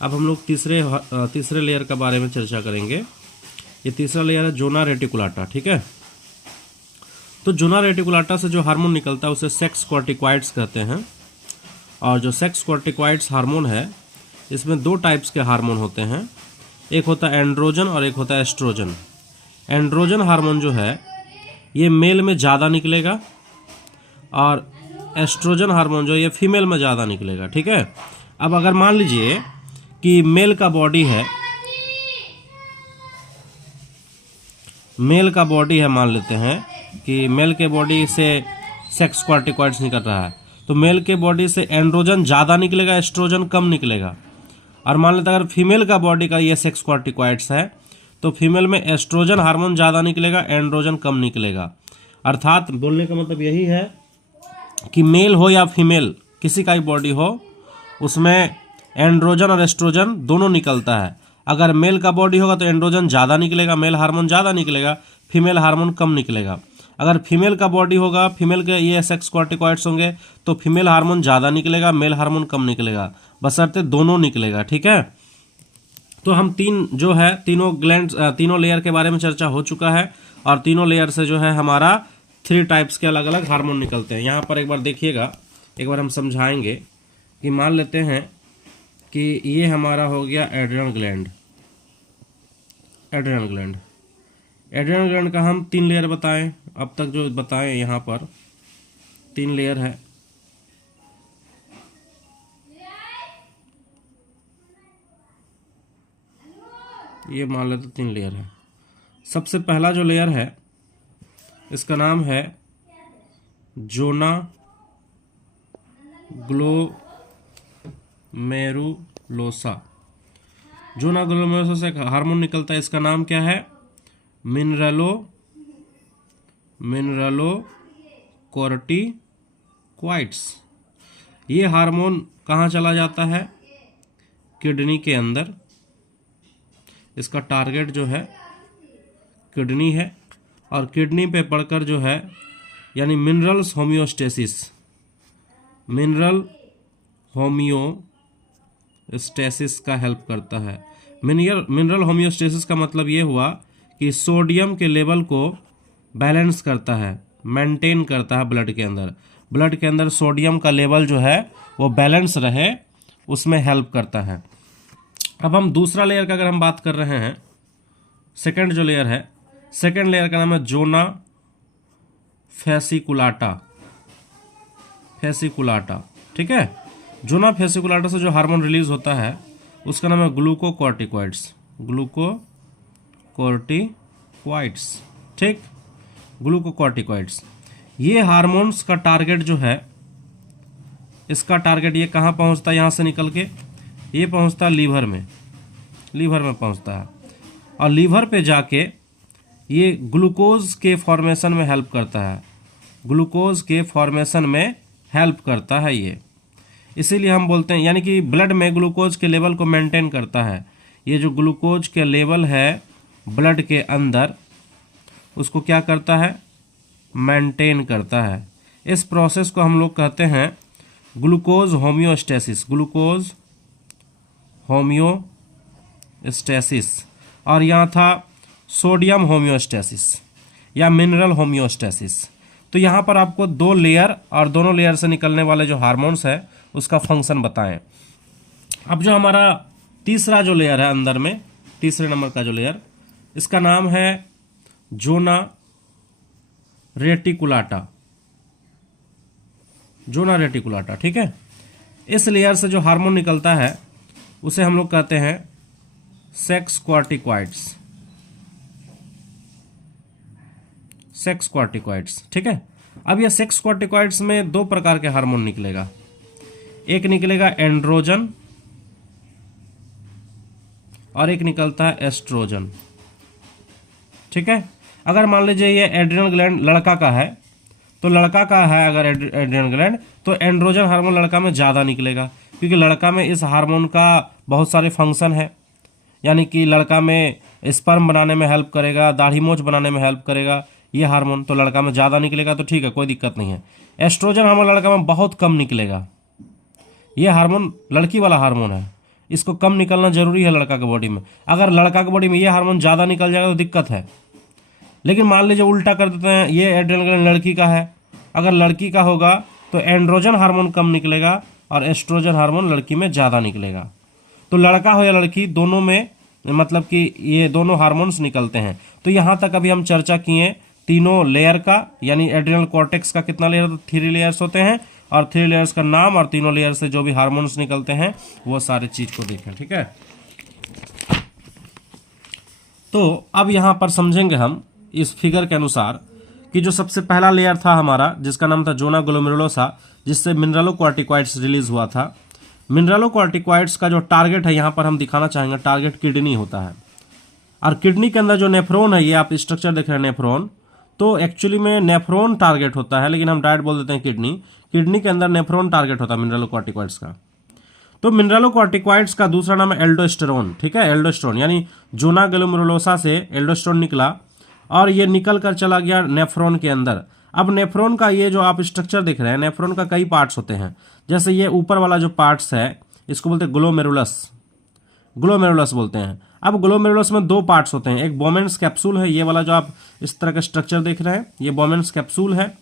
अब हम लोग तीसरे लेयर के बारे में चर्चा करेंगे। ये तीसरा लेयर है जोना रेटिकुलाटा, ठीक है। तो जोना रेटिकुलाटा से जो हार्मोन निकलता है उसे सेक्स कॉर्टिकॉइड्स कहते हैं। और जो सेक्स कॉर्टिकॉइड्स हार्मोन है इसमें 2 टाइप्स के हार्मोन होते हैं, एक होता है एंड्रोजन और एक होता है एस्ट्रोजन। एंड्रोजन हार्मोन जो है ये मेल में ज़्यादा निकलेगा और एस्ट्रोजन हार्मोन जो है ये फीमेल में ज़्यादा निकलेगा, ठीक है। अब अगर मान लीजिए कि मेल का बॉडी है, मान लेते हैं कि मेल के बॉडी से सेक्स कॉर्टिकॉइड्स निकल रहा है, तो मेल के बॉडी से एंड्रोजन ज़्यादा निकलेगा, एस्ट्रोजन कम निकलेगा। और मान लेते हैं अगर फीमेल का बॉडी का ये सेक्स कॉर्टिकॉइड्स है तो फीमेल में एस्ट्रोजन हार्मोन ज़्यादा निकलेगा, एंड्रोजन कम निकलेगा। अर्थात बोलने का मतलब यही है कि मेल हो या फीमेल किसी का भी बॉडी हो उसमें एंड्रोजन और एस्ट्रोजन दोनों निकलता है। अगर मेल का बॉडी होगा तो एंड्रोजन ज़्यादा निकलेगा, मेल हार्मोन ज़्यादा निकलेगा, फीमेल हार्मोन कम निकलेगा। अगर फीमेल का बॉडी होगा, फीमेल के ये सेक्स कॉर्टिकॉइड्स होंगे तो फीमेल हार्मोन ज़्यादा निकलेगा, मेल हार्मोन कम निकलेगा, बशर्ते दोनों निकलेगा, ठीक है। तो हम तीनों लेयर के बारे में चर्चा हो चुका है और तीनों लेयर से जो है हमारा 3 टाइप्स के अलग अलग हार्मोन निकलते हैं। यहाँ पर एक बार देखिएगा, एक बार हम समझाएंगे कि मान लेते हैं कि ये हमारा हो गया एड्रिनल ग्लैंड। एड्रिनल ग्लैंड का हम 3 लेयर बताएं, अब तक जो बताएं यहाँ पर 3 लेयर है। ये मान लेते 3 लेयर है। सबसे पहला जो लेयर है इसका नाम है जोना ग्लोमेरुलोसा। जोना ग्लोमेरुलोसा से हार्मोन निकलता है, इसका नाम क्या है? मिनरलोकॉर्टिकॉइड्स। ये हार्मोन कहाँ चला जाता है? किडनी के अंदर। इसका टारगेट जो है किडनी है और किडनी पे पढ़कर जो है यानी मिनरल्स होम्योस्टेसिस, मिनरल होम्योस्टेसिस का हेल्प करता है। मिनरल होम्योस्टेसिस का मतलब ये हुआ कि सोडियम के लेवल को बैलेंस करता है, मेंटेन करता है ब्लड के अंदर। ब्लड के अंदर सोडियम का लेवल जो है वो बैलेंस रहे, उसमें हेल्प करता है। अब हम दूसरा लेयर का अगर हम बात कर रहे हैं, सेकंड जो लेयर है, सेकंड लेयर का नाम है जोना फेसिकुलाटा, फेसिकुलाटा, ठीक है। जोना फेसिकुलाटा से जो हार्मोन रिलीज होता है उसका नाम है ग्लूकोकॉर्टिकॉइड्स, ग्लूकोकॉर्टिकॉइड्स, ठीक, ग्लूकोकॉर्टिकॉइड्स। ये हार्मोन्स का टारगेट जो है, इसका टारगेट ये कहाँ पहुँचता है, यहाँ से निकल के ये पहुँचता है लीवर में, लीवर में पहुँचता है और लीवर पे जाके ये ग्लूकोज के फॉर्मेशन में हेल्प करता है, ग्लूकोज के फॉर्मेशन में हेल्प करता है ये। इसीलिए हम बोलते हैं, यानी कि ब्लड में ग्लूकोज के लेवल को मेंटेन करता है। ये जो ग्लूकोज के लेवल है ब्लड के अंदर, उसको क्या करता है, मेंटेन करता है। इस प्रोसेस को हम लोग कहते हैं ग्लूकोज होम्योस्टेसिस, ग्लूकोज होम्योस्टेसिस। और यहाँ था सोडियम होम्योस्टेसिस या मिनरल होम्योस्टेसिस। तो यहाँ पर आपको दो लेयर और दोनों लेयर से निकलने वाले जो हार्मोन्स है उसका फंक्शन बताएं। अब जो हमारा तीसरा जो लेयर है अंदर में, तीसरे नंबर का जो लेयर, इसका नाम है जोना रेटिकुलाटा, जोना रेटिकुलाटा, ठीक है। इस लेयर से जो हार्मोन निकलता है उसे हम लोग कहते हैं सेक्स कॉर्टिकॉइड्स, सेक्स कॉर्टिकॉइड्स, ठीक है। अब ये सेक्स कॉर्टिकॉइड्स में दो प्रकार के हार्मोन निकलेगा, एक निकलेगा एंड्रोजन और एक निकलता है एस्ट्रोजन, ठीक है। अगर मान लीजिए ये एड्रिनल ग्लैंड लड़का का है, तो लड़का का है अगर एड्रिनल ग्लैंड, तो एंड्रोजन हार्मोन लड़का में ज़्यादा निकलेगा, क्योंकि लड़का में इस हार्मोन का बहुत सारे फंक्शन है। यानी कि लड़का में स्पर्म बनाने में हेल्प करेगा, दाढ़ी मोछ बनाने में हेल्प करेगा ये हार्मोन, तो लड़का में ज़्यादा निकलेगा, तो ठीक है, कोई दिक्कत नहीं है। एस्ट्रोजन हार्मोन लड़का में बहुत कम निकलेगा, ये हार्मोन लड़की वाला हार्मोन है, इसको कम निकलना जरूरी है लड़का के बॉडी में। अगर लड़का के बॉडी में ये हार्मोन ज़्यादा निकल जाएगा तो दिक्कत है। लेकिन मान लीजिए उल्टा कर देते हैं, ये एड्रिनल ग्लैंड लड़की का है, अगर लड़की का होगा तो एंड्रोजन हार्मोन कम निकलेगा और एस्ट्रोजन हार्मोन लड़की में ज़्यादा निकलेगा। तो लड़का हो या लड़की, दोनों में मतलब कि ये दोनों हार्मोन्स निकलते हैं। तो यहाँ तक अभी हम चर्चा किए तीनों लेयर का, यानी एड्रिनल कॉर्टेक्स का कितना लेयर, 3 लेयर्स होते हैं, और 3 लेयर्स का नाम और तीनों लेयर से जो भी हार्मोन्स निकलते हैं वो सारे चीज को देखें, ठीक है। तो अब यहाँ पर समझेंगे हम इस फिगर के अनुसार कि जो सबसे पहला लेयर था हमारा, जिसका नाम था जोना ग्लोमेरुलोसा, जिससे मिनरलोकॉर्टिकॉइड्स रिलीज हुआ था। मिनरलोकॉर्टिकॉइड्स का जो टारगेट है यहाँ पर हम दिखाना चाहेंगे, टारगेट किडनी होता है। और किडनी के अंदर जो नेफ्रॉन है, ये आप स्ट्रक्चर देख रहे हैं नेफ्रॉन, तो एक्चुअली में नेफ्रॉन टारगेट होता है, लेकिन हम डायरेक्ट बोल देते हैं किडनी। किडनी के अंदर नेफ्रॉन टारगेट होता है मिनरलोकॉर्टिकॉइड्स का। तो मिनरलोकॉर्टिकॉइड्स का दूसरा नाम है एल्डोस्टेरोन, ठीक है, एल्डोस्टेरोन। यानी जोना ग्लोमेरुलोसा से एल्डोस्टेरोन निकला और ये निकल कर चला गया नेफ्रॉन के अंदर। अब नेफ्रॉन का ये जो आप स्ट्रक्चर देख रहे हैं, नेफ्रॉन का कई पार्ट्स होते हैं। जैसे ये ऊपर वाला जो पार्ट्स है इसको बोलते हैं ग्लोमेरुलस, ग्लोमेरुलस बोलते हैं। अब ग्लोमेरुलस में 2 पार्ट्स होते हैं, एक बोमेन्स कैप्सूल है, ये वाला जो आप इस तरह का स्ट्रक्चर देख रहे हैं ये बोमेन्स कैप्सूल है,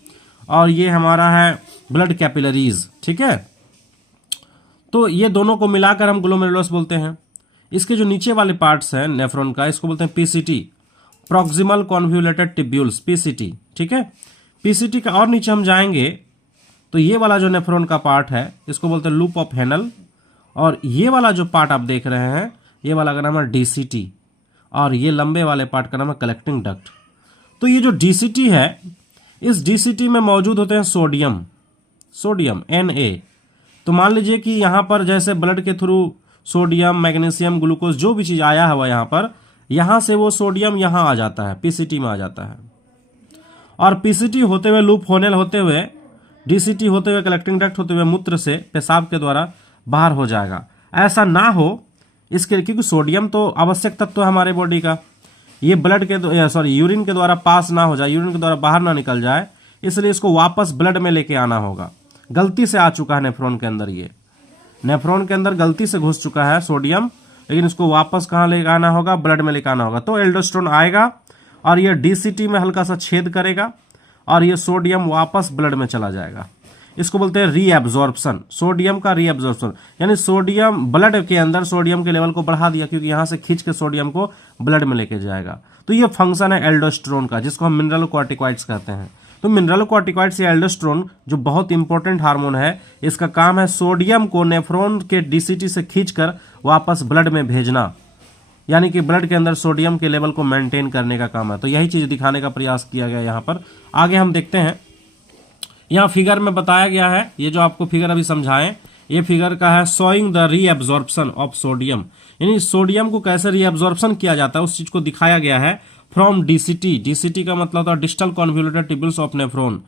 और ये हमारा है ब्लड कैपिलरीज, ठीक है। तो ये दोनों को मिलाकर हम ग्लोमेरुलस बोलते हैं। इसके जो नीचे वाले पार्ट्स हैं नेफ्रॉन का, इसको बोलते हैं PCT, proximal convoluted tubules, PCT, ठीक है। पीसीटी का और नीचे हम जाएंगे तो ये वाला जो नेफ्रॉन का पार्ट है इसको बोलते हैं लूप ऑफ हेनल, और ये वाला जो पार्ट आप देख रहे हैं ये वाला का नाम है डीसीटी, और ये लंबे वाले पार्ट का नाम है कलेक्टिंग डक्ट। तो ये जो डीसीटी है, इस डीसीटी में मौजूद होते हैं सोडियम, सोडियम Na। तो मान लीजिए कि यहाँ पर जैसे ब्लड के थ्रू सोडियम, मैग्नीशियम, ग्लूकोज जो भी चीज़ आया हुआ यहाँ पर, यहाँ से वो सोडियम यहाँ आ जाता है, पीसीटी में आ जाता है, और पीसीटी होते हुए लूप होनेल होते हुए, डीसीटी होते हुए, कलेक्टिंग डक्ट होते हुए मूत्र से, पेशाब के द्वारा बाहर हो जाएगा। ऐसा ना हो इसके, क्योंकि सोडियम तो आवश्यक तत्व है हमारे बॉडी का, ये ब्लड के सॉरी यूरिन के द्वारा पास ना हो जाए, यूरिन के द्वारा बाहर ना निकल जाए, इसलिए इसको वापस ब्लड में लेके आना होगा। गलती से आ चुका है नेफ्रॉन के अंदर, ये नेफ्रॉन के अंदर गलती से घुस चुका है सोडियम, लेकिन इसको वापस कहाँ लेके आना होगा, ब्लड में लेके आना होगा। तो एल्डोस्टेरोन आएगा और ये डीसीटी में हल्का सा छेद करेगा और ये सोडियम वापस ब्लड में चला जाएगा। इसको बोलते हैं रीएब्जॉर्प्शन, सोडियम का रीएब्जॉर्प्शन, यानी सोडियम ब्लड के अंदर सोडियम के लेवल को बढ़ा दिया, क्योंकि यहां से खींच के सोडियम को ब्लड में लेके जाएगा। तो ये फंक्शन है एल्डोस्टेरोन का, जिसको हम मिनरलोकॉर्टिकॉइड्स कहते हैं। तो मिनरलोकॉर्टिकॉइड्स या एल्डोस्टेरोन जो बहुत इंपॉर्टेंट हार्मोन है, इसका काम है सोडियम को नेफ्रॉन के डीसीटी से खींचकर वापस ब्लड में भेजना, यानी कि ब्लड के अंदर सोडियम के लेवल को मेंटेन करने का काम है। तो यही चीज दिखाने का प्रयास किया गया यहाँ पर। आगे हम देखते हैं, यहाँ फिगर में बताया गया है, ये जो आपको फिगर अभी समझाएं, ये फिगर का है showing the reabsorption of sodium, यानी सोडियम को कैसे रीएब्जॉर्प्शन किया जाता है उस चीज को दिखाया गया है फ्रॉम डीसीटी। डीसीटी का मतलब होता है distal convoluted tubules of nephron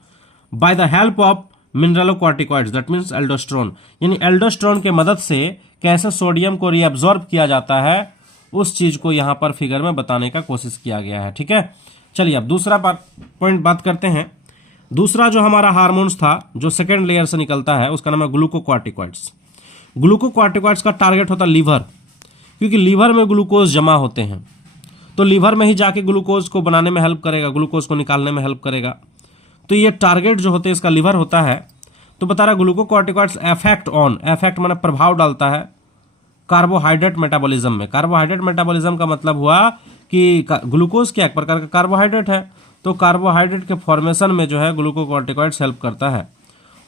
by the help of mineralocorticoids, that means aldosterone, यानी एल्डोस्टेरोन के मदद से कैसे सोडियम को रीएब्जॉर्ब किया जाता है उस चीज को यहाँ पर फिगर में बताने का कोशिश किया गया है। ठीक है, चलिए अब दूसरा पॉइंट बात करते हैं। दूसरा जो हमारा हार्मोन्स था जो सेकेंड लेयर से निकलता है, उसका नाम है ग्लूकोकॉर्टिकॉइड्स। ग्लूकोकॉर्टिकॉइड्स का टारगेट होता है लीवर, क्योंकि लीवर में ग्लूकोज जमा होते हैं, तो लीवर में ही जाके ग्लूकोज को बनाने में हेल्प करेगा, ग्लूकोज को निकालने में हेल्प करेगा। तो ये टारगेट जो होते हैं इसका लीवर होता है। तो बता रहा ग्लूकोकॉर्टिकॉइड्स एफेक्ट माने प्रभाव डालता है कार्बोहाइड्रेट मेटाबॉलिज्म में। कार्बोहाइड्रेट मेटाबॉलिज्म का मतलब हुआ कि ग्लूकोज क्या एक प्रकार का कार्बोहाइड्रेट है, तो कार्बोहाइड्रेट के फॉर्मेशन में जो है ग्लूकोकॉर्टिकॉइड्स हेल्प करता है।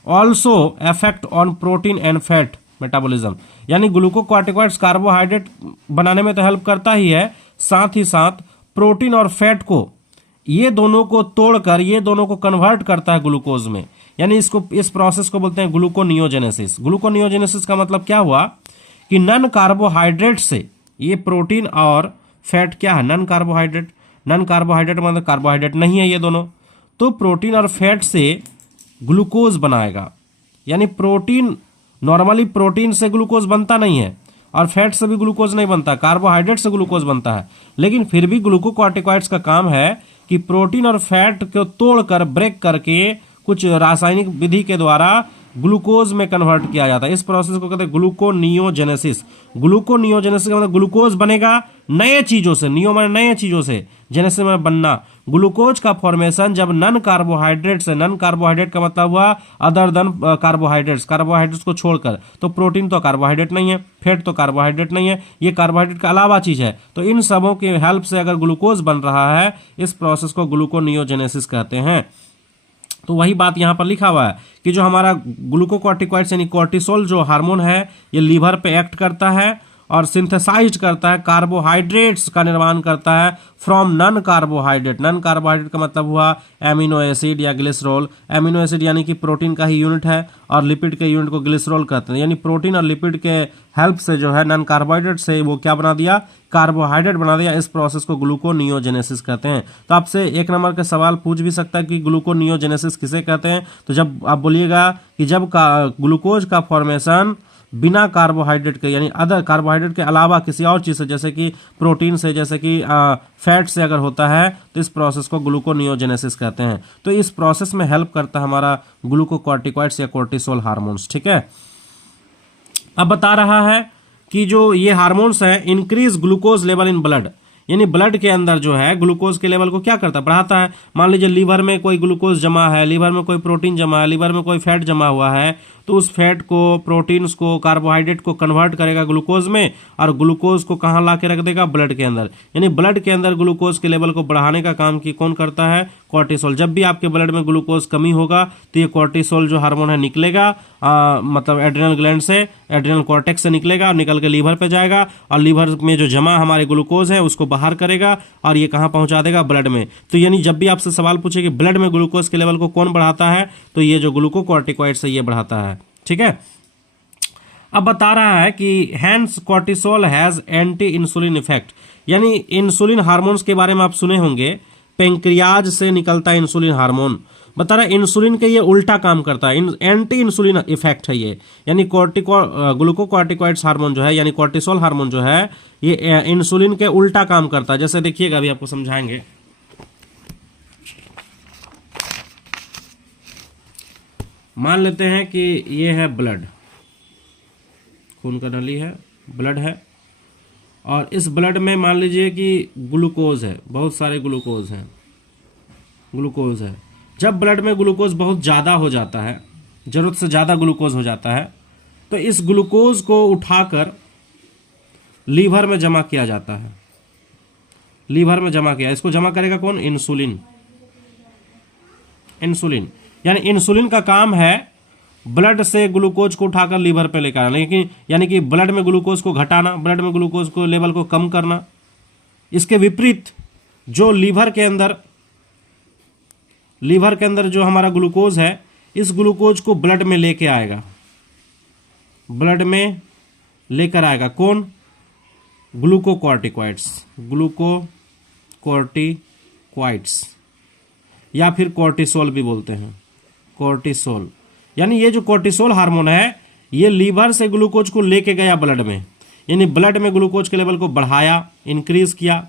Also effect on protein and fat metabolism, यानी ग्लूकोकॉर्टिकॉइड्स कार्बोहाइड्रेट बनाने में तो हेल्प करता ही है, साथ ही साथ प्रोटीन और फैट को, ये दोनों को तोड़कर ये दोनों को कन्वर्ट करता है ग्लूकोज में, यानी इस प्रोसेस को बोलते हैं ग्लूकोनियोजेनेसिस। ग्लूकोनियोजेनेसिस का मतलब क्या हुआ कि नन कार्बोहाइड्रेट से ये प्रोटीन और फैट क्या है, नन कार्बोहाइड्रेट मतलब कार्बोहाइड्रेट नहीं है ये दोनों, तो प्रोटीन और फैट से ग्लूकोज बनाएगा। यानी प्रोटीन, नॉर्मली प्रोटीन से ग्लूकोज बनता नहीं है और फैट से भी ग्लूकोज नहीं बनता, कार्बोहाइड्रेट से ग्लूकोज बनता है, लेकिन फिर भी ग्लूकोकॉर्टिकॉइड्स का काम है कि प्रोटीन और फैट को तोड़कर ब्रेक करके कुछ रासायनिक विधि के द्वारा ग्लूकोज में कन्वर्ट किया जाता है। इस प्रोसेस को कहते हैं ग्लूकोनियोजेनेसिस। ग्लूकोनियोजेनेसिस का मतलब ग्लूकोज बनेगा नए चीजों से, नियो माने नए चीजों से, जेनेसिस में बनना। ग्लूकोज का फॉर्मेशन जब नन कार्बोहाइड्रेट से, नन कार्बोहाइड्रेट का मतलब हुआ अदर देन कार्बोहाइड्रेट्स, कार्बोहाइड्रेट्स को छोड़कर, तो प्रोटीन तो कार्बोहाइड्रेट नहीं है, फैट तो कार्बोहाइड्रेट नहीं है, ये कार्बोहाइड्रेट का अलावा चीज है, तो इन सबों की हेल्प से अगर ग्लूकोज बन रहा है, इस प्रोसेस को ग्लूकोनियोजेनेसिस कहते हैं। तो वही बात यहाँ पर लिखा हुआ है कि जो हमारा ग्लूकोकॉर्टिकॉइड्स यानी कॉर्टिसोल जो हार्मोन है, ये लीवर पे एक्ट करता है और सिंथेसाइज करता है, कार्बोहाइड्रेट्स का निर्माण करता है from non carbohydrate. Non carbohydrate का मतलब हुआ एमिनो एसिड या ग्लिसरॉल। एमिनो एसिड यानी कि प्रोटीन का ही यूनिट है और लिपिड के यूनिट को ग्लिसरॉल कहते हैं, यानी प्रोटीन और लिपिड के हेल्प से जो है नन कार्बोहाइड्रेट से वो क्या बना दिया, कार्बोहाइड्रेट बना दिया। इस प्रोसेस को ग्लूकोनियोजेनेसिस कहते हैं। तो आपसे एक नंबर का सवाल पूछ भी सकता है कि ग्लूकोनियोजेनेसिस किसे कहते हैं, तो जब आप बोलिएगा कि जब ग्लूकोज का फॉर्मेशन बिना कार्बोहाइड्रेट के, यानी अदर कार्बोहाइड्रेट के अलावा किसी और चीज से, जैसे कि प्रोटीन से, जैसे कि फैट से अगर होता है, तो इस प्रोसेस को ग्लूकोनियोजेनेसिस कहते हैं। तो इस प्रोसेस में हेल्प करता है हमारा ग्लूकोकॉर्टिकॉइड्स या कोर्टिसोल हार्मोन्स। ठीक है, अब बता रहा है कि जो ये हार्मोन्स है increase glucose level in blood, यानी ब्लड के अंदर जो है ग्लूकोज के लेवल को क्या करता है, बढ़ाता है। मान लीजिए लीवर में कोई ग्लूकोज जमा है, लीवर में कोई प्रोटीन जमा है, लीवर में कोई फैट जमा हुआ है, तो उस फैट को, प्रोटीन्स को, कार्बोहाइड्रेट को कन्वर्ट करेगा ग्लूकोज में और ग्लूकोज को कहाँ ला के रख देगा, ब्लड के अंदर। यानी ब्लड के अंदर ग्लूकोज के लेवल को बढ़ाने का काम की कौन करता है, कोर्टिसोल। जब भी आपके ब्लड में ग्लूकोज कमी होगा तो ये कोर्टिसोल जो हार्मोन है निकलेगा, मतलब एड्रिनल ग्लैंड से, एड्रिनल कॉर्टेक्स से निकलेगा और निकल के लीवर पे जाएगा और लीवर में जो जमा हमारे ग्लूकोज है उसको बाहर करेगा और ये कहाँ पहुंचा देगा, ब्लड में। तो यानी जब भी आपसे सवाल पूछे कि ब्लड में ग्लूकोज के लेवल को कौन बढ़ाता है, तो ये जो ग्लूकोकॉर्टिकॉइड्स है ये बढ़ाता है। ठीक है, अब बता रहा है कि hence cortisol has anti insulin effect, यानी इंसुलिन हार्मोन्स के बारे में आप सुने होंगे पेंक्रियाज से निकलता है इंसुलिन हार्मोन। बता रहा है इंसुलिन के ये उल्टा काम करता है, एंटी इंसुलिन इफेक्ट है ये, यानी ग्लूकोकॉर्टिकॉइड्स हार्मोन जो है यानी कॉर्टिसोल हार्मोन जो है ये इंसुलिन के उल्टा काम करता है। जैसे देखिएगा अभी आपको समझाएंगे। मान लेते हैं कि ये है ब्लड, खून का नली है, ब्लड है, और इस ब्लड में मान लीजिए कि ग्लूकोज है, बहुत सारे ग्लूकोज हैं, ग्लूकोज है। जब ब्लड में ग्लूकोज बहुत ज़्यादा हो जाता है, ज़रूरत से ज़्यादा ग्लूकोज हो जाता है, तो इस ग्लूकोज को उठाकर लीवर में जमा किया जाता है। लीवर में जमा किया, इसको जमा करेगा कौन? इंसुलिन। इंसुलिन यानी इंसुलिन का काम है ब्लड से ग्लूकोज को उठाकर लीवर पे लेकर आना, लेकिन यानी कि ब्लड में ग्लूकोज को घटाना, ब्लड में ग्लूकोज को लेवल को कम करना। इसके विपरीत जो लीवर के अंदर जो हमारा ग्लूकोज है, इस ग्लूकोज को ब्लड में लेके आएगा, ब्लड में लेकर आएगा कौन? ग्लूकोकॉर्टिकॉइड्स, ग्लूकोकॉर्टिकॉइड्स या फिर कॉर्टिसोल भी बोलते हैं, कॉर्टिसोल। यानी ये जो कॉर्टिसोल हार्मोन है ये लीवर से ग्लूकोज को लेके गया ब्लड में, यानी ब्लड में ग्लूकोज के लेवल को बढ़ाया, इंक्रीज किया।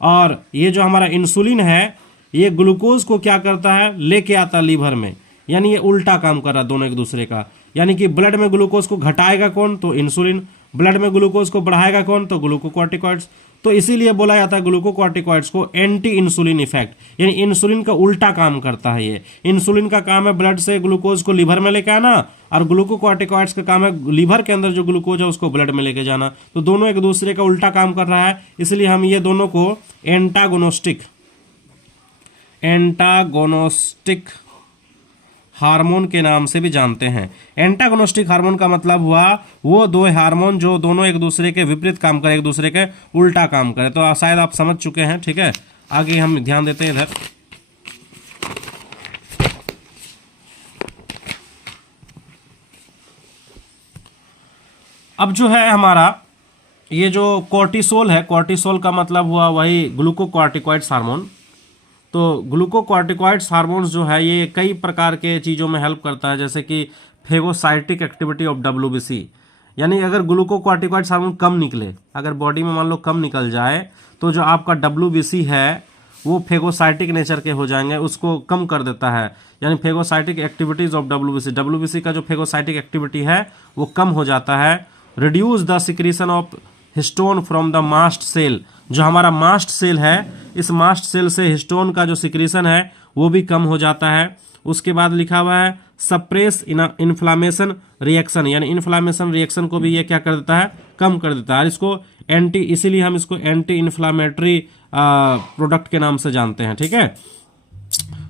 और ये जो हमारा इंसुलिन है ये ग्लूकोज को क्या करता है? लेके आता लीवर में, यानी ये उल्टा काम कर रहा है दोनों एक दूसरे का। यानी कि ब्लड में ग्लूकोज को घटाएगा कौन? तो इंसुलिन। ब्लड में ग्लूकोज को बढ़ाएगा कौन? तो ग्लूकोकॉर्टिकॉइड्स। तो इसीलिए बोला जाता है ग्लूकोकॉर्टिकॉइड्स को एंटी इंसुलिन इफेक्ट, यानी इंसुलिन का उल्टा काम करता है ये। इंसुलिन का काम है ब्लड से ग्लूकोज को लीवर में लेके आना, और ग्लूकोकॉर्टिकॉइड्स का काम है लीवर के अंदर जो ग्लूकोज है उसको ब्लड में लेके जाना। तो दोनों एक दूसरे का उल्टा काम कर रहा है, इसलिए हम ये दोनों को एंटागोनिस्टिक हार्मोन के नाम से भी जानते हैं। एंटागोनिस्टिक हार्मोन का मतलब हुआ वो दो हार्मोन जो दोनों एक दूसरे के विपरीत काम करे, एक दूसरे के उल्टा काम करे। तो शायद आप समझ चुके हैं, ठीक है। आगे हम ध्यान देते हैं इधर। अब जो है हमारा ये जो कॉर्टिसोल है, कॉर्टिसोल का मतलब हुआ वही ग्लूकोकॉर्टिकॉइड्स हार्मोन। तो ग्लूकोकॉर्टिकॉइड्स हार्मोन्स जो है ये कई प्रकार के चीज़ों में हेल्प करता है, जैसे कि फेगोसाइटिक एक्टिविटी ऑफ WBC, यानी अगर ग्लूकोकॉर्टिकॉइड्स हार्मोन कम निकले, अगर बॉडी में मान लो कम निकल जाए, तो जो आपका WBC है वो फेगोसाइटिक नेचर के हो जाएंगे, उसको कम कर देता है। यानी फेगोसाइटिक एक्टिविटीज ऑफ WBC का जो फेगोसाइटिक एक्टिविटी है वो कम हो जाता है। Reduce the secretion of histone from the mast cell, जो हमारा मास्ट सेल है, इस मास्ट सेल से हिस्टोन का जो सिक्रीशन है वो भी कम हो जाता है। उसके बाद लिखा हुआ है सप्रेस इन्फ्लामेशन रिएक्शन, यानी इन्फ्लामेशन रिएक्शन को भी ये क्या कर देता है? कम कर देता है। इसको इसीलिए हम इसको एंटी इन्फ्लामेटरी प्रोडक्ट के नाम से जानते हैं, ठीक है।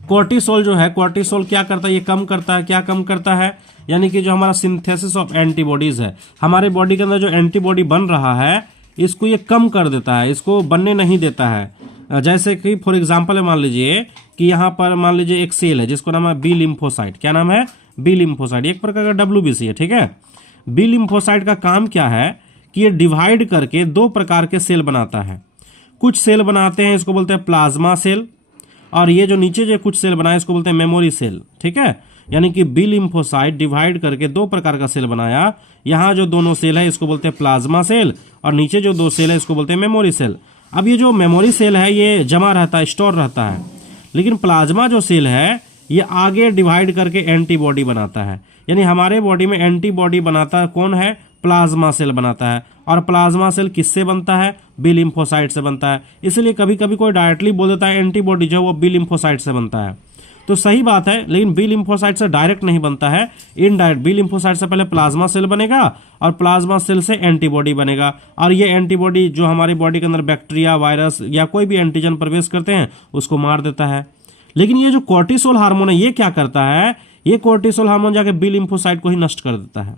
कॉर्टिसोल जो है, कॉर्टिसोल क्या करता है? ये कम करता है। क्या कम करता है? यानी कि जो हमारा सिंथेसिस ऑफ एंटीबॉडीज है, हमारे बॉडी के अंदर जो एंटीबॉडी बन रहा है इसको ये कम कर देता है, इसको बनने नहीं देता है। जैसे कि फॉर एग्जांपल मान लीजिए कि यहाँ पर मान लीजिए एक सेल है जिसको नाम है बी लिम्फोसाइट। क्या नाम है? बी लिम्फोसाइट, एक प्रकार का WBC है, ठीक है। बी लिम्फोसाइट का काम क्या है कि ये डिवाइड करके दो प्रकार के सेल बनाता है। कुछ सेल बनाते हैं, इसको बोलते हैं प्लाज्मा सेल, और ये जो नीचे जो कुछ सेल बनाए इसको बोलते हैं मेमोरी सेल, ठीक है। यानी कि बी लिम्फोसाइट डिवाइड करके दो प्रकार का सेल बनाया। यहाँ जो दोनों सेल है इसको बोलते हैं प्लाज्मा सेल, और नीचे जो दो सेल है इसको बोलते हैं मेमोरी सेल। अब ये जो मेमोरी सेल है ये जमा रहता है, स्टोर रहता है, लेकिन प्लाज्मा जो सेल है ये आगे डिवाइड करके एंटीबॉडी बनाता है। यानी हमारे बॉडी में एंटीबॉडी बनाता है कौन है? प्लाज्मा सेल बनाता है। और प्लाज्मा सेल किससे बनता है? बी लिम्फोसाइट से बनता है। इसलिए कभी कभी कोई डायरेक्टली बोल देता है एंटीबॉडी जो है वो बी लिम्फोसाइट से बनता है, तो सही बात है, लेकिन बी लिम्फोसाइट से डायरेक्ट नहीं बनता है, इनडायरेक्ट। बी लिम्फोसाइट से पहले प्लाज्मा सेल बनेगा और प्लाज्मा सेल से एंटीबॉडी बनेगा, और ये एंटीबॉडी जो हमारी बॉडी के अंदर बैक्टीरिया, वायरस या कोई भी एंटीजन प्रवेश करते हैं उसको मार देता है। लेकिन ये जो कॉर्टिसोल हार्मोन है ये क्या करता है? ये कॉर्टिसोल हार्मोन जाके बी लिम्फोसाइट को ही नष्ट कर देता है।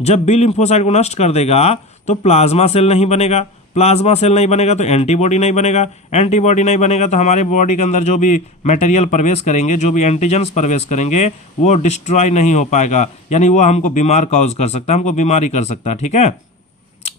जब बी लिम्फोसाइट को नष्ट कर देगा तो प्लाज्मा सेल नहीं बनेगा, प्लाज्मा सेल नहीं बनेगा तो एंटीबॉडी नहीं बनेगा, एंटीबॉडी नहीं बनेगा तो हमारे बॉडी के अंदर जो भी मटेरियल प्रवेश करेंगे, जो भी एंटीजन्स प्रवेश करेंगे वो डिस्ट्रॉय नहीं हो पाएगा, यानी वो हमको बीमार कॉज कर सकता है, हमको बीमारी कर सकता है, ठीक है।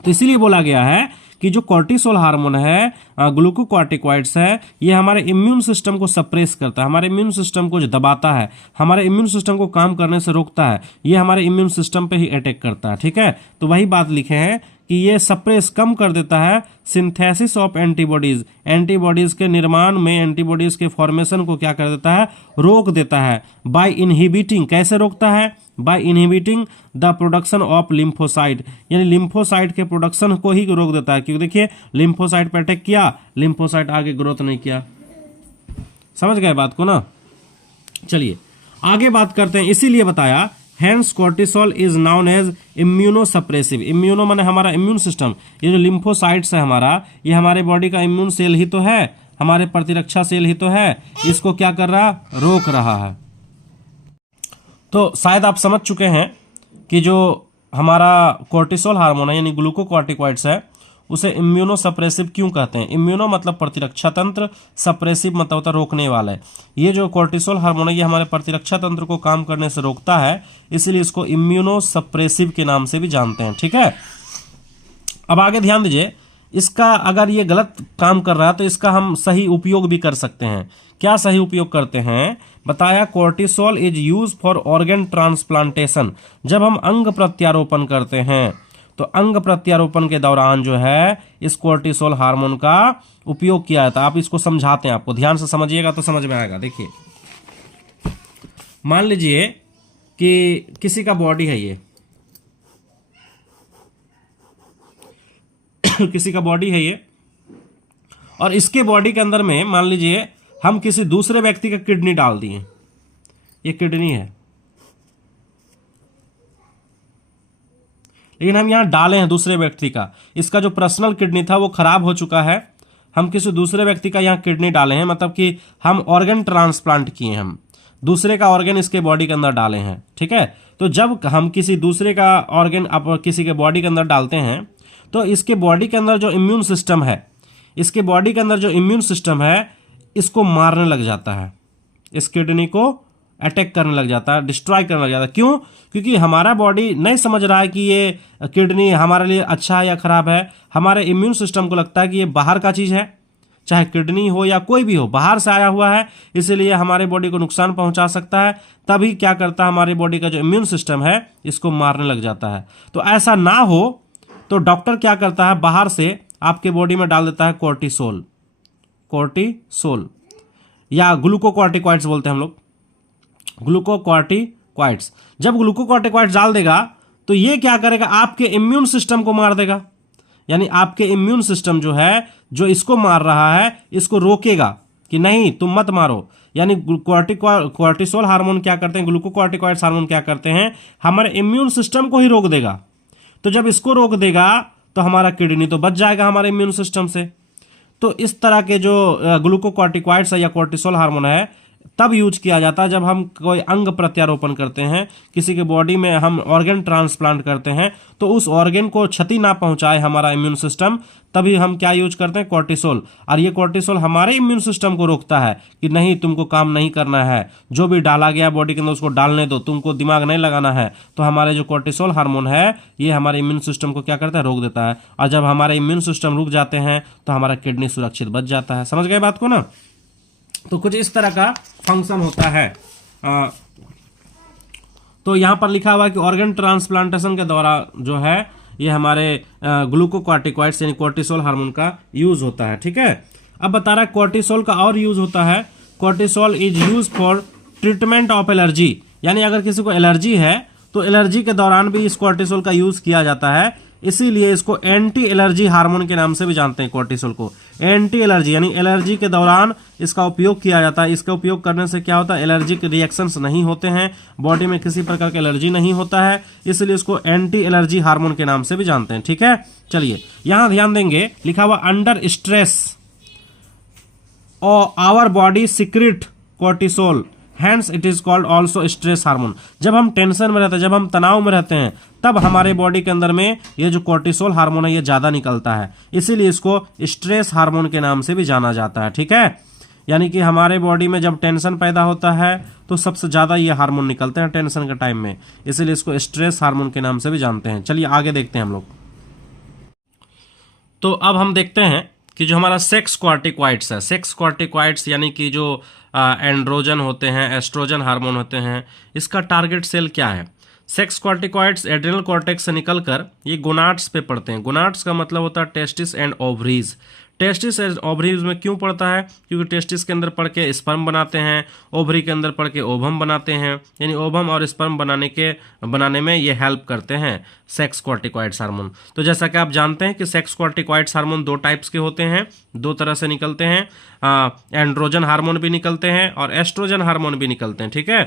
तो इसीलिए बोला गया है कि जो कॉर्टिसोल हार्मोन है, ग्लूकोकॉर्टिकॉइड्स है, ये हमारे इम्यून सिस्टम को सप्रेस करता है, हमारे इम्यून सिस्टम को जो दबाता है, हमारे इम्यून सिस्टम को काम करने से रोकता है, ये हमारे इम्यून सिस्टम पे ही अटैक करता है। ठीक है, तो वही बात लिखे हैं कि ये सप्रेस कम कर देता है सिंथेसिस ऑफ एंटीबॉडीज, एंटीबॉडीज के निर्माण में, एंटीबॉडीज के फॉर्मेशन को क्या कर देता है, रोक देता है। बाय इनहिबिटिंग, कैसे रोकता है, by inhibiting the production of lymphocyte, यानी लिम्फोसाइट के प्रोडक्शन को ही रोक देता है, क्योंकि देखिए लिम्फोसाइट पे अटैक किया, लिम्फोसाइट आगे ग्रोथ नहीं किया। समझ गए बात को ना। चलिए आगे बात करते हैं, इसीलिए बताया hence cortisol is known as immunosuppressive. Immuno माने हमारा इम्यून सिस्टम, ये जो लिम्फोसाइट्स है हमारा, ये हमारे बॉडी का इम्यून सेल ही तो है, हमारे प्रतिरक्षा सेल ही तो है, इसको क्या कर रहा, रोक रहा है। तो शायद आप समझ चुके हैं कि जो हमारा कोर्टिसोल हार्मोन है यानी ग्लूकोकॉर्टिकॉइड्स है, उसे इम्यूनो सप्रेसिव क्यों कहते हैं। इम्यूनो मतलब प्रतिरक्षा तंत्र, सप्रेसिव मतलब होता है रोकने वाला है। ये जो कोर्टिसोल हार्मोन है ये हमारे प्रतिरक्षा तंत्र को काम करने से रोकता है, इसलिए इसको इम्यूनो सप्रेसिव के नाम से भी जानते हैं। ठीक है, अब आगे ध्यान दीजिए, इसका अगर ये गलत काम कर रहा है तो इसका हम सही उपयोग भी कर सकते हैं। क्या सही उपयोग करते हैं, बताया cortisol is use for organ transplantation. जब हम अंग प्रत्यारोपण करते हैं तो अंग प्रत्यारोपण के दौरान जो है इस कोर्टिसोल हार्मोन का उपयोग किया जाता है। आप इसको समझाते हैं, आपको ध्यान से समझिएगा तो समझ में आएगा। देखिए मान लीजिए कि किसी का बॉडी है, ये किसी का बॉडी है ये, और इसके बॉडी के अंदर में मान लीजिए हम किसी दूसरे व्यक्ति का किडनी डाल दिए, ये किडनी है, लेकिन हम यहां डाले हैं दूसरे व्यक्ति का, इसका जो पर्सनल किडनी था वो खराब हो चुका है, हम किसी दूसरे व्यक्ति का यहां किडनी डाले हैं, मतलब कि हम ऑर्गन ट्रांसप्लांट किए, हम दूसरे का ऑर्गन इसके बॉडी के अंदर डाले हैं। ठीक है, तो जब हम किसी दूसरे का ऑर्गन आप किसी के बॉडी के अंदर डालते हैं तो इसके बॉडी के अंदर जो इम्यून सिस्टम है, इसके बॉडी के अंदर जो इम्यून सिस्टम है इसको मारने लग जाता है, इस किडनी को अटैक करने लग जाता है, डिस्ट्रॉय करने लग जाता है। क्यों, क्योंकि हमारा बॉडी नहीं समझ रहा है कि ये किडनी हमारे लिए अच्छा है या खराब है। हमारे इम्यून सिस्टम को लगता है कि ये बाहर का चीज़ है, चाहे किडनी हो या कोई भी हो, बाहर से आया हुआ है, इसलिए हमारे बॉडी को नुकसान पहुंचा सकता है। तभी क्या करता है, हमारी बॉडी का जो इम्यून सिस्टम है इसको मारने लग जाता है। तो ऐसा ना हो तो डॉक्टर क्या करता है, बाहर से आपके बॉडी में डाल देता है कोर्टिसोल, कोर्टिसोल या ग्लूकोकॉर्टिकॉइड्स बोलते हैं हम लोग, ग्लूकोकॉर्टिकॉइड्स। जब ग्लूकोकॉर्टिकॉइड्स डाल देगा तो ये क्या करेगा, आपके इम्यून सिस्टम को मार देगा, यानी आपके इम्यून सिस्टम जो है, जो इसको मार रहा है, इसको रोकेगा कि नहीं तुम मत मारो। यानी कोर्टिसोल हार्मोन क्या करते हैं, ग्लूकोकॉर्टिकॉइड्स हार्मोन क्या करते हैं, हमारे इम्यून सिस्टम को ही रोक देगा। तो जब इसको रोक देगा तो हमारा किडनी तो बच जाएगा हमारे इम्यून सिस्टम से। तो इस तरह के जो ग्लूकोकॉर्टिकॉइड्स या कोर्टिसोल हार्मोन है तब यूज किया जाता है जब हम कोई अंग प्रत्यारोपण करते हैं, किसी के बॉडी में हम ऑर्गन ट्रांसप्लांट करते हैं, तो उस ऑर्गन को क्षति ना पहुंचाए हमारा इम्यून सिस्टम, तभी हम क्या यूज करते हैं, कोर्टिसोल। और ये कोर्टिसोल हमारे इम्यून सिस्टम को रोकता है कि नहीं तुमको काम नहीं करना है, जो भी डाला गया बॉडी के अंदर उसको डालने दो, तुमको दिमाग नहीं लगाना है। तो हमारे जो कोर्टिसोल हार्मोन है ये हमारे इम्यून सिस्टम को क्या करता है, रोक देता है। और जब हमारे इम्यून सिस्टम रुक जाते हैं तो हमारा किडनी सुरक्षित बच जाता है। समझ गए बात को ना। तो कुछ इस तरह का फंक्शन होता है। तो यहां पर लिखा हुआ है कि ऑर्गन ट्रांसप्लांटेशन के द्वारा जो है ये हमारे ग्लूकोकॉर्टिकॉइड्स यानी कोर्टिसोल हार्मोन का यूज होता है। ठीक है, अब बता रहा है कोर्टिसोल का और यूज होता है। Cortisol is use for treatment of allergy, यानी अगर किसी को एलर्जी है तो एलर्जी के दौरान भी इस कोर्टिसोल का यूज किया जाता है, इसीलिए इसको एंटी एलर्जी हार्मोन के नाम से भी जानते हैं। कोर्टिसोल को एंटी एलर्जी यानी एलर्जी के दौरान इसका उपयोग किया जाता है। इसका उपयोग करने से क्या होता है, एलर्जिक रिएक्शंस नहीं होते हैं, बॉडी में किसी प्रकार का एलर्जी नहीं होता है, इसलिए इसको एंटी एलर्जी हार्मोन के नाम से भी जानते हैं। ठीक है, चलिए यहां ध्यान देंगे, लिखा हुआ under stress our body secrete cortisol, hence it is called also stress hormone. जब हम टेंशन में रहते हैं, जब हम तनाव में रहते हैं, तब हमारे बॉडी के अंदर में ये जो कोर्टिसोल हार्मोन है ये ज्यादा निकलता है, इसीलिए इसको स्ट्रेस हार्मोन के नाम से भी जाना जाता है। ठीक है, यानी कि हमारे बॉडी में जब टेंशन पैदा होता है तो सबसे ज्यादा ये हार्मोन निकलते हैं टेंशन के टाइम में, इसीलिए इसको स्ट्रेस हार्मोन के नाम से भी जानते हैं। चलिए आगे देखते हैं हम लोग। तो अब हम देखते हैं कि जो हमारा सेक्स कॉर्टिकॉइड्स है, सेक्स कॉर्टिकॉइड्स यानी कि जो एंड्रोजन होते हैं, एस्ट्रोजन हार्मोन होते हैं, इसका टारगेट सेल क्या है। सेक्स कॉर्टिकॉइड्स एड्रिनल कॉर्टेक्स से निकलकर ये गोनाड्स पे पड़ते हैं। गोनाड्स का मतलब होता है testis and ovaries. Testis and ovaries में क्यों पड़ता है, क्योंकि टेस्टिस के अंदर पड़ के स्पर्म बनाते हैं, ओवरी के अंदर पड़ के ओवम बनाते हैं, यानी ओवम और स्पर्म बनाने में ये हेल्प करते हैं सेक्स कॉर्टिकॉइड्स हार्मोन। तो जैसा कि आप जानते हैं कि सेक्स कॉर्टिकॉइड्स हार्मोन दो टाइप्स के होते हैं, दो तरह से निकलते हैं। एंड्रोजन हार्मोन भी निकलते हैं और एस्ट्रोजन हार्मोन भी निकलते हैं, ठीक है।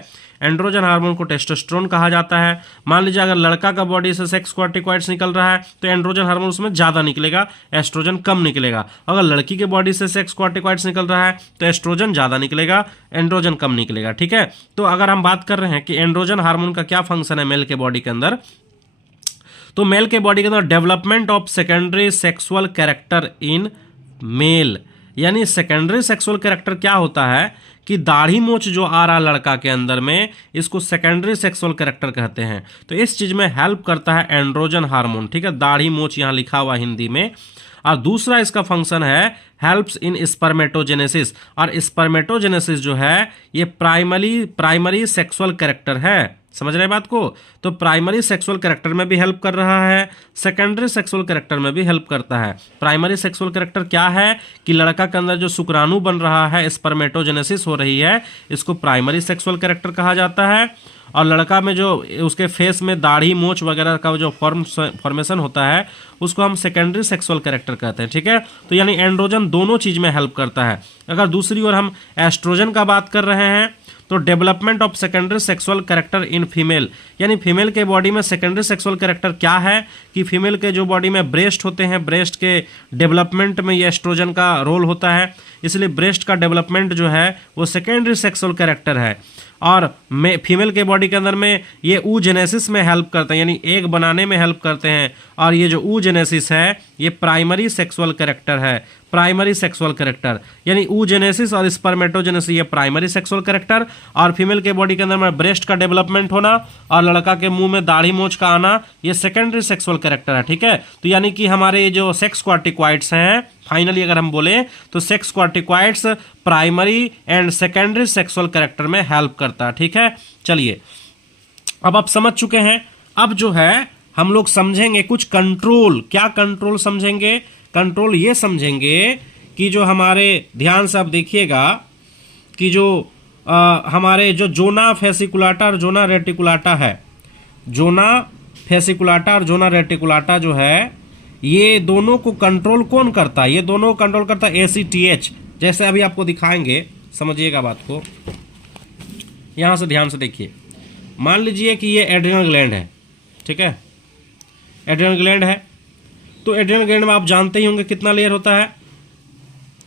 एंड्रोजन हार्मोन को टेस्टोस्टेरोन कहा जाता है। मान लीजिए अगर लड़का का बॉडी से सेक्स कॉर्टिकॉइड्स निकल रहा है तो एंड्रोजन हार्मोन उसमें ज़्यादा निकलेगा, एस्ट्रोजन कम निकलेगा। अगर लड़की के बॉडी से सेक्स कॉर्टिकॉइड्स निकल रहा है तो एस्ट्रोजन ज़्यादा निकलेगा, एंड्रोजन कम निकलेगा, ठीक है। तो अगर हम बात कर रहे हैं कि एंड्रोजन हार्मोन का क्या फंक्शन है मेल के बॉडी के अंदर, तो मेल के बॉडी के अंदर development of secondary sexual character in male, यानी सेकेंडरी सेक्सुअल कैरेक्टर क्या होता है कि दाढ़ी मोछ जो आ रहा लड़का के अंदर में, इसको सेकेंडरी सेक्सुअल कैरेक्टर कहते हैं। तो इस चीज में हेल्प करता है एंड्रोजन हार्मोन, ठीक है। दाढ़ी मोछ यहां लिखा हुआ हिंदी में। और दूसरा इसका फंक्शन है हेल्प्स इन स्पर्मेटोजेनेसिस, और स्पर्मेटोजेनेसिस जो है ये प्राइमरी सेक्सुअल कैरेक्टर है, समझ रहे बात को। तो प्राइमरी सेक्सुअल कैरेक्टर में भी हेल्प कर रहा है, सेकेंडरी सेक्सुअल कैरेक्टर में भी हेल्प करता है। प्राइमरी सेक्सुअल कैरेक्टर क्या है कि लड़का के अंदर जो शुक्राणु बन रहा है, स्पर्मेटोजेनेसिस हो रही है, इसको प्राइमरी सेक्सुअल कैरेक्टर कहा जाता है। और लड़का में जो उसके फेस में दाढ़ी मोछ वगैरह का जो फॉर्मेशन होता है उसको हम सेकेंडरी सेक्सुअल कैरेक्टर कहते हैं, ठीक है। तो यानी एंड्रोजन दोनों चीज में हेल्प करता है। अगर दूसरी ओर हम एस्ट्रोजन का बात कर रहे हैं तो development of secondary sexual character in female, यानी फीमेल के बॉडी में सेकेंडरी सेक्सुअल कैरेक्टर क्या है कि फीमेल के जो बॉडी में ब्रेस्ट होते हैं, ब्रेस्ट के डेवलपमेंट में ये एस्ट्रोजन का रोल होता है, इसलिए ब्रेस्ट का डेवलपमेंट जो है वो सेकेंडरी सेक्सुअल कैरेक्टर है। और फीमेल के बॉडी के अंदर में ये oogenesis में हेल्प करते हैं, यानी एग बनाने में हेल्प करते हैं। और ये जो oogenesis है ये प्राइमरी सेक्सुअल कैरेक्टर है, प्राइमरी सेक्सुअल कैरेक्टर, यानी oogenesis और स्पर्मेटोजेनेसिस ये प्राइमरी सेक्सुअल कैरेक्टर, और फीमेल के बॉडी के अंदर में ब्रेस्ट का डेवलपमेंट होना और लड़का के मुंह में दाढ़ी मोछ का आना ये सेकेंडरी सेक्सुअल कैरेक्टर है, ठीक है। तो यानी कि हमारे जो सेक्स कॉर्टिकॉइड्स हैं, फाइनली अगर हम बोले तो sex corticoids primary and secondary sexual character में हेल्प करता है, ठीक है। चलिए अब आप समझ चुके हैं। अब जो है हम लोग समझेंगे कुछ कंट्रोल। क्या कंट्रोल समझेंगे? कंट्रोल ये समझेंगे कि जो हमारे, ध्यान से आप देखिएगा कि जो हमारे जो जोना फेसिकुलाटा और जोना रेटिकुलाटा है, जोना फेसिकुलाटा और जोना रेटिकुलाटा जो है ये दोनों को कंट्रोल कौन करता है? ये दोनों को कंट्रोल करता है ACTH। जैसे अभी आपको दिखाएंगे, समझिएगा बात को, यहां से ध्यान से देखिए। मान लीजिए कि ये एड्रिनल ग्लैंड है, ठीक है, एड्रिनल ग्लैंड है। तो एड्रिनल ग्लैंड में आप जानते ही होंगे कितना लेयर होता है,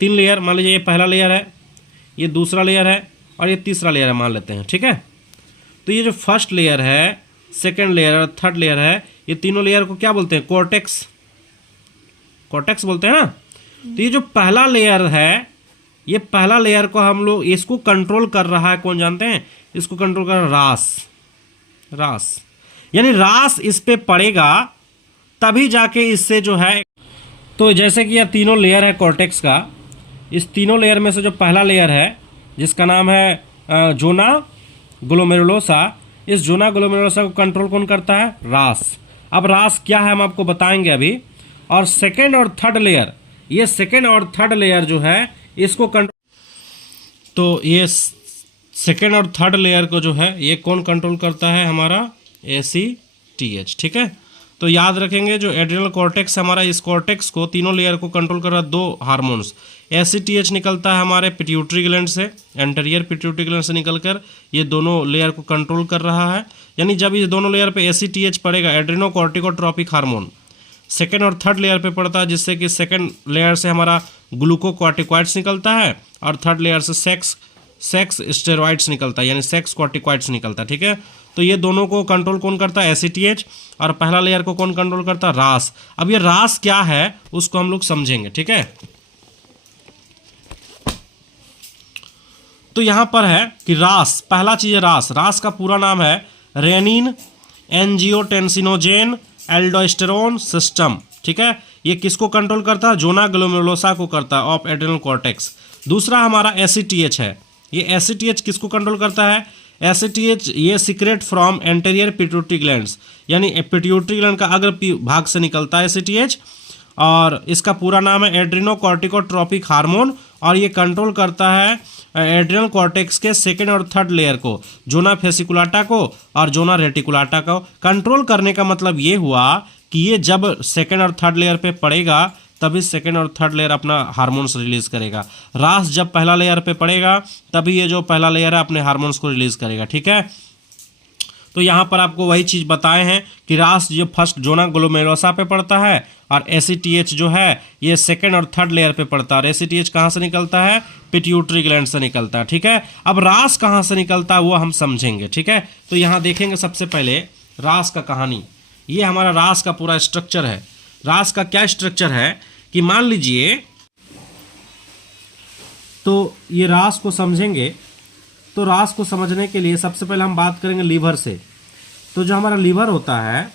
3 लेयर। मान लीजिए ये पहला लेयर है, ये दूसरा लेयर है और ये तीसरा लेयर है मान लेते हैं, ठीक है। तो ये जो फर्स्ट लेयर है, सेकेंड लेयर और थर्ड लेयर है, ये तीनों लेयर को क्या बोलते हैं? कॉर्टेक्स, कॉर्टेक्स बोलते हैं ना। तो ये जो पहला लेयर है, ये पहला लेयर को हम लोग इसको कंट्रोल कर रहा है, कौन जानते हैं? इसको कंट्रोल कर रहा है रास, रास, यानी रास इस पे पड़ेगा तभी जाके इससे जो है। तो जैसे कि यह तीनों लेयर है कॉर्टेक्स का, इस तीनों लेयर में से जो पहला लेयर है जिसका नाम है जोना ग्लोमेरुलोसा, इस जोना ग्लोमेरुलोसा को कंट्रोल कौन करता है? रास। अब रास क्या है हम आपको बताएंगे अभी। और सेकेंड और थर्ड लेयर, ये सेकेंड और थर्ड लेयर जो है इसको कंट्रोल, तो ये सेकेंड और थर्ड लेयर को जो है ये कौन कंट्रोल करता है? हमारा ACTH, ठीक है। तो याद रखेंगे जो एड्रिनल कॉर्टेक्स हमारा, इस कॉर्टेक्स को तीनों लेयर को कंट्रोल कर रहा है 2 हार्मोन्स। ACTH निकलता है हमारे पिट्यूटरी ग्लैंड से, एंटीरियर पिट्यूटरी ग्लैंड से निकलकर ये दोनों लेयर को कंट्रोल कर रहा है। यानी जब ये दोनों लेयर पे ACTH पड़ेगा, एड्रिनोकॉर्टिकोट्रोपिक हार्मोन, सेकेंड और थर्ड लेयर पे पड़ता है, जिससे कि सेकेंड लेयर से हमारा ग्लूकोकॉर्टिकॉइड्स निकलता है और थर्ड लेयर से सेक्स स्टेरॉइड्स निकलता है, यानी सेक्स कॉर्टिकॉइड्स निकलता है, ठीक है। तो ये दोनों को कंट्रोल कौन करता है? ACTH। और पहला लेयर को कौन कंट्रोल करता है? रास। अब ये रास क्या है उसको हम लोग समझेंगे, ठीक है। तो यहां पर है कि रास, पहला चीज है रास। रास का पूरा नाम है रेनिन एंजियोटेंसिनोजेन एल्डोस्टेरोन सिस्टम, ठीक है। ये किसको कंट्रोल करता है? जोना ग्लोमेरुलोसा को करता है ऑफ एड्रेनल कॉर्टेक्स। दूसरा हमारा एसीटीएच है। ये एसीटीएच किसको कंट्रोल करता है? एसीटीएच ये secret from anterior pituitary glands, यानी पिट्यूटरी ग्लैंड का अग्र भाग से निकलता है एसीटीएच, और इसका पूरा नाम है एड्रेनोकॉर्टिकोट्रोपिक हार्मोन, और ये कंट्रोल करता है एड्रेनल कॉर्टेक्स के सेकेंड और थर्ड लेयर को, जोना फेसिकुलाटा को और जोना रेटिकुलाटा को। कंट्रोल करने का मतलब ये हुआ कि ये जब सेकेंड और थर्ड लेयर पे पड़ेगा तभी सेकेंड और थर्ड लेयर अपना हार्मोन्स रिलीज करेगा। रास जब पहला लेयर पे पड़ेगा तभी ये जो पहला लेयर है अपने हार्मोन्स को रिलीज करेगा, ठीक है। तो यहाँ पर आपको वही चीज़ बताए हैं कि रास जो फर्स्ट जोना ग्लोमेरुलोसा पे पड़ता है और एसीटीएच जो है ये सेकेंड और थर्ड लेयर पे पड़ता है। और एसीटीएच कहाँ से निकलता है? पिट्यूटरी ग्लैंड से निकलता है, ठीक है। अब रास कहाँ से निकलता है वो हम समझेंगे, ठीक है। तो यहाँ देखेंगे सबसे पहले रास का कहानी। ये हमारा रास का पूरा स्ट्रक्चर है। रास का क्या स्ट्रक्चर है कि मान लीजिए, तो ये रास को समझेंगे, तो रास को समझने के लिए सबसे पहले हम बात करेंगे लीवर से। तो जो हमारा लीवर होता है,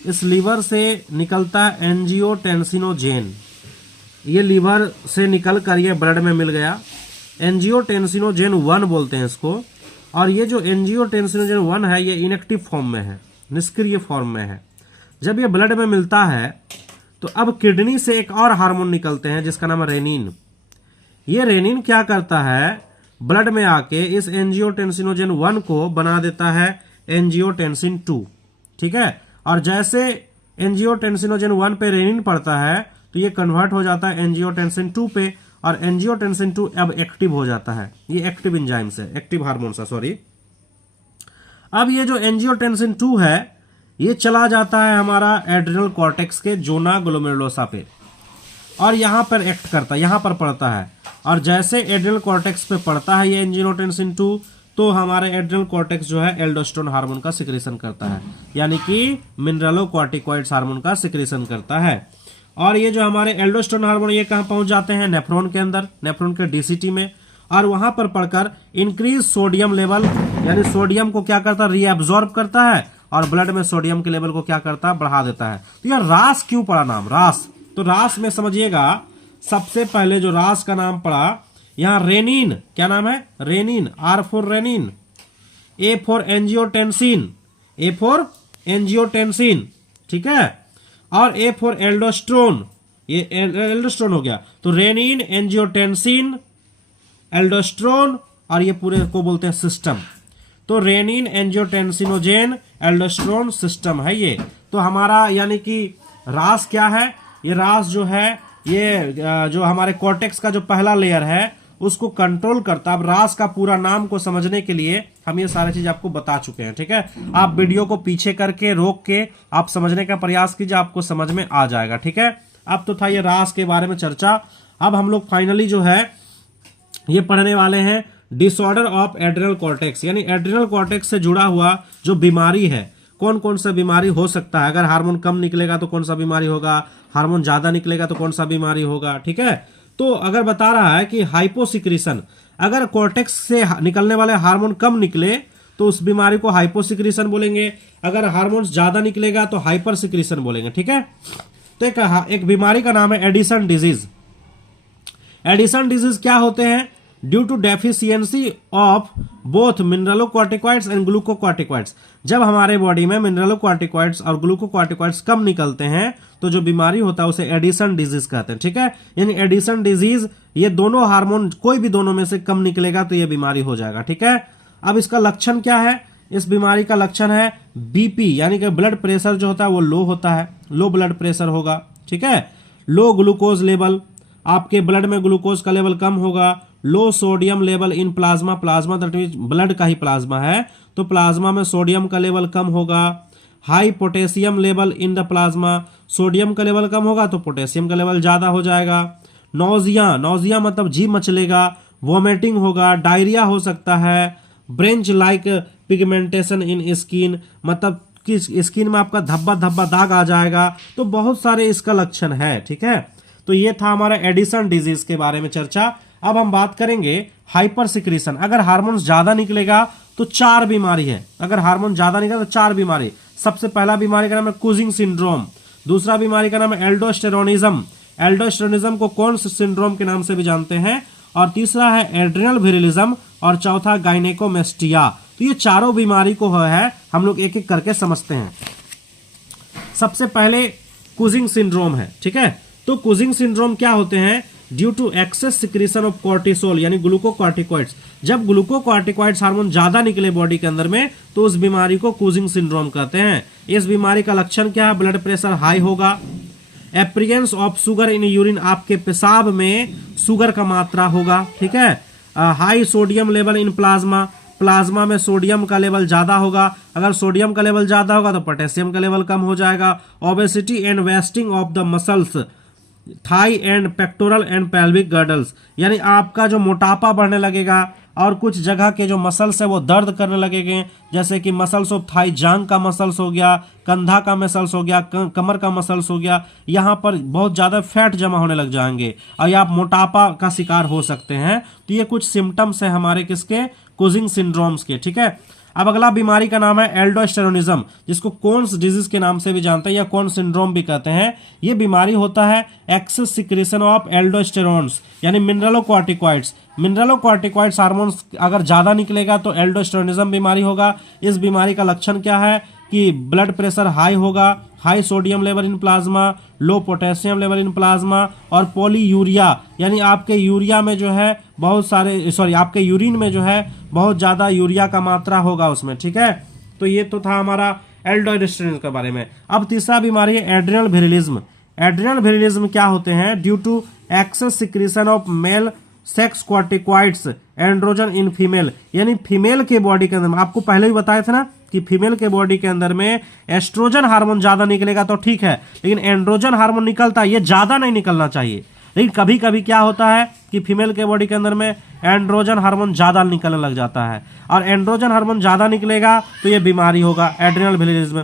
इस लीवर से निकलता है एंजियोटेंसिनोजेन। ये लीवर से निकल कर ये ब्लड में मिल गया। एंजियोटेंसिनोजेन 1 बोलते हैं इसको। और ये जो एंजियोटेंसिनोजेन 1 है ये इनएक्टिव फॉर्म में है, निष्क्रिय फॉर्म में है। जब ये ब्लड में मिलता है तो अब किडनी से एक और हार्मोन निकलते हैं जिसका नाम है रेनिन। ये रेनिन क्या करता है? ब्लड में आके इस एंजियोटेंसिनोजेन 1 को बना देता है एंजियोटेंसिन 2, ठीक है। और जैसे एंजियोटेंसिनोजेन 1 पे रेनिन पड़ता है तो ये कन्वर्ट हो जाता है एंजियोटेंसिन 2 पे, और एंजियोटेंसिन 2 अब एक्टिव हो जाता है। ये एक्टिव एंजाइम्स है, एक्टिव हार्मोन्स है, सॉरी। अब ये जो एंजियोटेंसिन 2 है ये चला जाता है हमारा एड्रेनल कॉर्टेक्स के जोना ग्लोमेरुलोसा पे, और यहां पर एक्ट करता है, यहां पर पड़ता है। और जैसे एड्रेनल कॉर्टेक्स पे पड़ता है ये एंजियोटेंसिन 2, तो हमारे एड्रेनल कॉर्टेक्स जो है एल्डोस्टेरोन हार्मोन का सिक्रेशन करता है, यानी कि मिनरलोकॉर्टिकॉइड्स हार्मोन का सिक्रेशन करता है। और ये जो हमारे एल्डोस्टेरोन हार्मोन ये कहां पहुंच जाते हैं? नेफ्रॉन के अंदर, नेफ्रॉन के डीसीटी में, और वहां पर पड़कर इंक्रीज सोडियम लेवल, यानी सोडियम को क्या करता है? रीअब्सॉर्ब करता है, और ब्लड में सोडियम के लेवल को क्या करता है? बढ़ा देता है। तो यह रास क्यों पड़ा नाम? रास, तो रास में समझिएगा सबसे पहले जो रास का नाम पड़ा, यहां रेनिन, क्या नाम है? Renin, R for renin, A for angiotensin, A for angiotensin, ठीक है, और ए फॉर एल्डोस्टेरोन, ये एल्डोस्टेरोन हो गया। तो रेनिन, एंजियोटेंसिन, एल्डोस्टेरोन, और ये पूरे को बोलते हैं सिस्टम। तो रेनिन एंजियोटेंसिनोजेन एल्डोस्टेरोन सिस्टम है ये। तो हमारा यानी कि रास क्या है? ये रास जो है ये जो हमारे कॉर्टेक्स का जो पहला लेयर है उसको कंट्रोल करता है। अब रास का पूरा नाम को समझने के लिए हम ये सारी चीज आपको बता चुके हैं, ठीक है। आप वीडियो को पीछे करके रोक के आप समझने का प्रयास कीजिए, आपको समझ में आ जाएगा, ठीक है। अब तो था ये रास के बारे में चर्चा। अब हम लोग फाइनली जो है ये पढ़ने वाले हैं डिसऑर्डर ऑफ एड्रेनल कॉर्टेक्स, यानी एड्रेनल कॉर्टेक्स से जुड़ा हुआ जो बीमारी है, कौन कौन सा बीमारी हो सकता है। अगर हार्मोन कम निकलेगा तो कौन सा बीमारी होगा, हार्मोन ज्यादा निकलेगा तो कौन सा बीमारी होगा, ठीक है। तो अगर बता रहा है कि हाइपोसिक्रीशन, अगर कॉर्टेक्स से निकलने वाले हार्मोन कम निकले तो उस बीमारी को हाइपोसिक्रीशन बोलेंगे। अगर हार्मोन ज्यादा निकलेगा तो हाइपर सिक्रीशन बोलेंगे, ठीक है। तो एक बीमारी का नाम है एडिसन डिजीज। एडिसन डिजीज क्या होते हैं? Due to deficiency of both mineralocorticoids and glucocorticoids. जब हमारे बॉडी में मिनरलोकॉर्टिकॉइड्स और ग्लूकोकॉर्टिकॉइड्स कम निकलते हैं तो जो बीमारी होता है उसे एडिसन डिजीज कहते हैं, ठीक है। यानी एडिसन डिजीज, ये दोनों हार्मोन कोई भी दोनों में से कम निकलेगा तो ये बीमारी हो जाएगा, ठीक है। अब इसका लक्षण क्या है? इस बीमारी का लक्षण है बीपी, यानी कि ब्लड प्रेशर जो होता है वो लो होता है, लो ब्लड प्रेशर होगा, ठीक है। लो ग्लूकोज लेवल, आपके ब्लड में ग्लूकोज का लेवल कम होगा। Low sodium level in plasma, plasma that means blood का ही प्लाज्मा है तो प्लाज्मा में सोडियम का लेवल कम होगा। High potassium level in the plasma, sodium का लेवल कम होगा तो पोटेशियम का लेवल ज्यादा हो जाएगा। नोजिया, नोजिया मतलब जी मचलेगा, वोमिटिंग होगा, डायरिया हो सकता है। ब्रेंच लाइक पिगमेंटेशन इन स्किन, मतलब कि स्किन में आपका धब्बा धब्बा दाग आ जाएगा। तो बहुत सारे इसका लक्षण है, ठीक है। तो ये था हमारा एडिसन डिजीज के बारे में चर्चा। अब हम बात करेंगे हाइपर सिक्रीशन। अगर हार्मोन ज्यादा निकलेगा तो 4 बीमारी है। अगर हार्मोन ज्यादा निकलेगा तो 4 बीमारी। सबसे पहला बीमारी का नाम है कुजिंग सिंड्रोम। दूसरा बीमारी का नाम है एल्डोस्टेरोनिज्म। एल्डोस्टेरोनिज्म को कौन सिंड्रोम के नाम से भी जानते हैं। और तीसरा है एड्रिनल विरिलिज्म और चौथा गायनेकोमेस्टिया। तो ये चारों बीमारी को है हम लोग एक एक करके समझते हैं। सबसे पहले कुजिंग सिंड्रोम है, ठीक है। तो कुजिंग सिंड्रोम क्या होते हैं, due to excess secretion of cortisol यानी ग्लूकोकॉर्टिकॉइड्स। जब ग्लूकोकॉर्टिकॉइड्स हार्मोन ज्यादा निकले बॉडी के अंदर में तो उस बीमारी को कुजिंग सिंड्रोम कहते हैं। इस बीमारी का लक्षण क्या है, ब्लड प्रेशर हाई होगा, appearance of sugar in urine, आपके पेशाब में शुगर का मात्रा होगा, ठीक है। High sodium level in plasma, plasma में सोडियम का लेवल ज्यादा होगा। अगर सोडियम का लेवल ज्यादा होगा तो पोटेशियम का लेवल कम हो जाएगा। Obesity and wasting of the muscles, thigh and pectoral and pelvic girdles, यानी आपका जो मोटापा बढ़ने लगेगा और कुछ जगह के जो मसल्स है वो दर्द करने लगेंगे, जैसे कि मसल्स ऑफ थाई, जांग का मसल्स हो गया, कंधा का मसल्स हो गया, कमर का मसल्स हो गया। यहाँ पर बहुत ज़्यादा फैट जमा होने लग जाएंगे और आप मोटापा का शिकार हो सकते हैं। तो ये कुछ सिम्टम्स है हमारे किसके, कुजिंग सिंड्रोम्स के, ठीक है। अब अगला बीमारी का नाम है एल्डोस्टेरोनिज्म, जिसको कोन्स डिजीज के नाम से भी जानते हैं या कोन सिंड्रोम भी कहते हैं। ये बीमारी होता है एक्सेस सिक्रेशन ऑफ एल्डोस्टेरोन्स यानी मिनरलोकॉर्टिकॉइड्स। मिनरलोकॉर्टिकॉइड्स हार्मोन्स अगर ज्यादा निकलेगा तो एल्डोस्टेरोनिज्म बीमारी होगा। इस बीमारी का लक्षण क्या है कि ब्लड प्रेशर हाई होगा, high sodium level in plasma, low potassium level in plasma और पॉलीयूरिया, यानी आपके यूरिया में जो है बहुत सारे आपके यूरिन में जो है बहुत ज्यादा यूरिया का मात्रा होगा उसमें, ठीक है। तो ये तो था हमारा एल्डोस्टेरोनिज्म के बारे में। अब तीसरा बीमारी है एड्रिनल विरिलिज्म। एड्रिनल विरिलिज्म क्या होते हैं, due to excess secretion of male sex corticoids androgen in female, यानी फीमेल के बॉडी के अंदर, आपको पहले ही बताया था ना कि फीमेल के बॉडी के अंदर में एस्ट्रोजन हार्मोन ज्यादा निकलेगा तो ठीक है, लेकिन एंड्रोजन हार्मोन निकलता है, ये ज्यादा नहीं निकलना चाहिए। लेकिन कभी कभी क्या होता है कि फीमेल के बॉडी के अंदर में एंड्रोजन हार्मोन ज्यादा निकलने लग जाता है और एंड्रोजन हार्मोन ज्यादा निकलेगा तो ये बीमारी होगा एड्रिनल विरिलिज्म।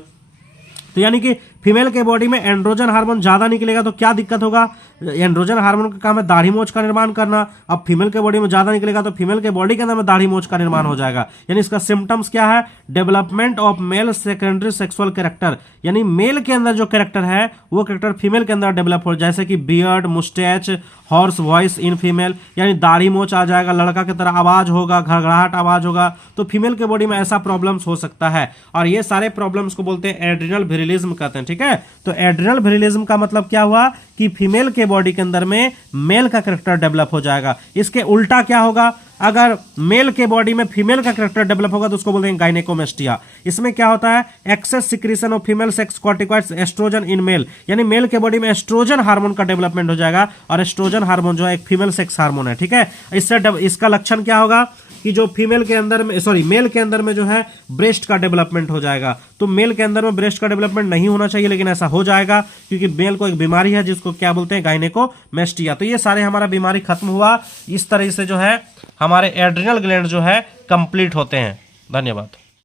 तो यानी कि फीमेल के बॉडी में एंड्रोजन हार्मोन ज्यादा निकलेगा तो क्या दिक्कत होगा, एंड्रोजन हार्मोन का काम है दाढ़ी मोछ का निर्माण करना। अब फीमेल के बॉडी में ज्यादा निकलेगा तो फीमेल के बॉडी के अंदर में दाढ़ी मोछ का निर्माण हो जाएगा। यानी इसका सिम्टम्स क्या है, development of male secondary sexual character, यानी मेल के अंदर जो कैरेक्टर है वो कैरेक्टर फीमेल के अंदर डेवलप हो, जैसे कि beard, moustache, horse voice in female, यानी दाढ़ी मोछ आ जाएगा, लड़का की तरह आवाज होगा, घड़घड़ाहट आवाज होगा। तो फीमेल के बॉडी में ऐसा प्रॉब्लम्स हो सकता है और ये सारे प्रॉब्लम्स को बोलते हैं एड्रिनल विरिलिज्म कहते हैं, ठीक है। तो एड्रिनल विरिलिज्म का मतलब क्या हुआ कि फीमेल के बॉडी के अंदर में मेल का कैरेक्टर डेवलप हो जाएगा। इसके उल्टा क्या होगा, अगर मेल के बॉडी में फीमेल का कैरेक्टर डेवलप होगा तो उसको बोलते हैं गायनेकोमेस्टिया। इसमें क्या होता है, excess secretion of female sex corticoids oestrogen in male, यानी मेल के बॉडी में एस्ट्रोजन हार्मोन का डेवलपमेंट हो जाएगा और एस्ट्रोजन हार्मोन जो है एक फीमेल सेक्स हार्मोन है, ठीक है। इसका लक्षण क्या होगा कि जो फीमेल के अंदर में मेल के अंदर में जो है ब्रेस्ट का डेवलपमेंट हो जाएगा। तो मेल के अंदर में ब्रेस्ट का डेवलपमेंट नहीं होना चाहिए लेकिन ऐसा हो जाएगा क्योंकि मेल को एक बीमारी है जिसको क्या बोलते हैं, गायनेकोमेस्टिया। तो ये सारे हमारा बीमारी खत्म हुआ। इस तरह से जो है हमारे एड्रिनल ग्लैंड जो है कंप्लीट होते हैं। धन्यवाद।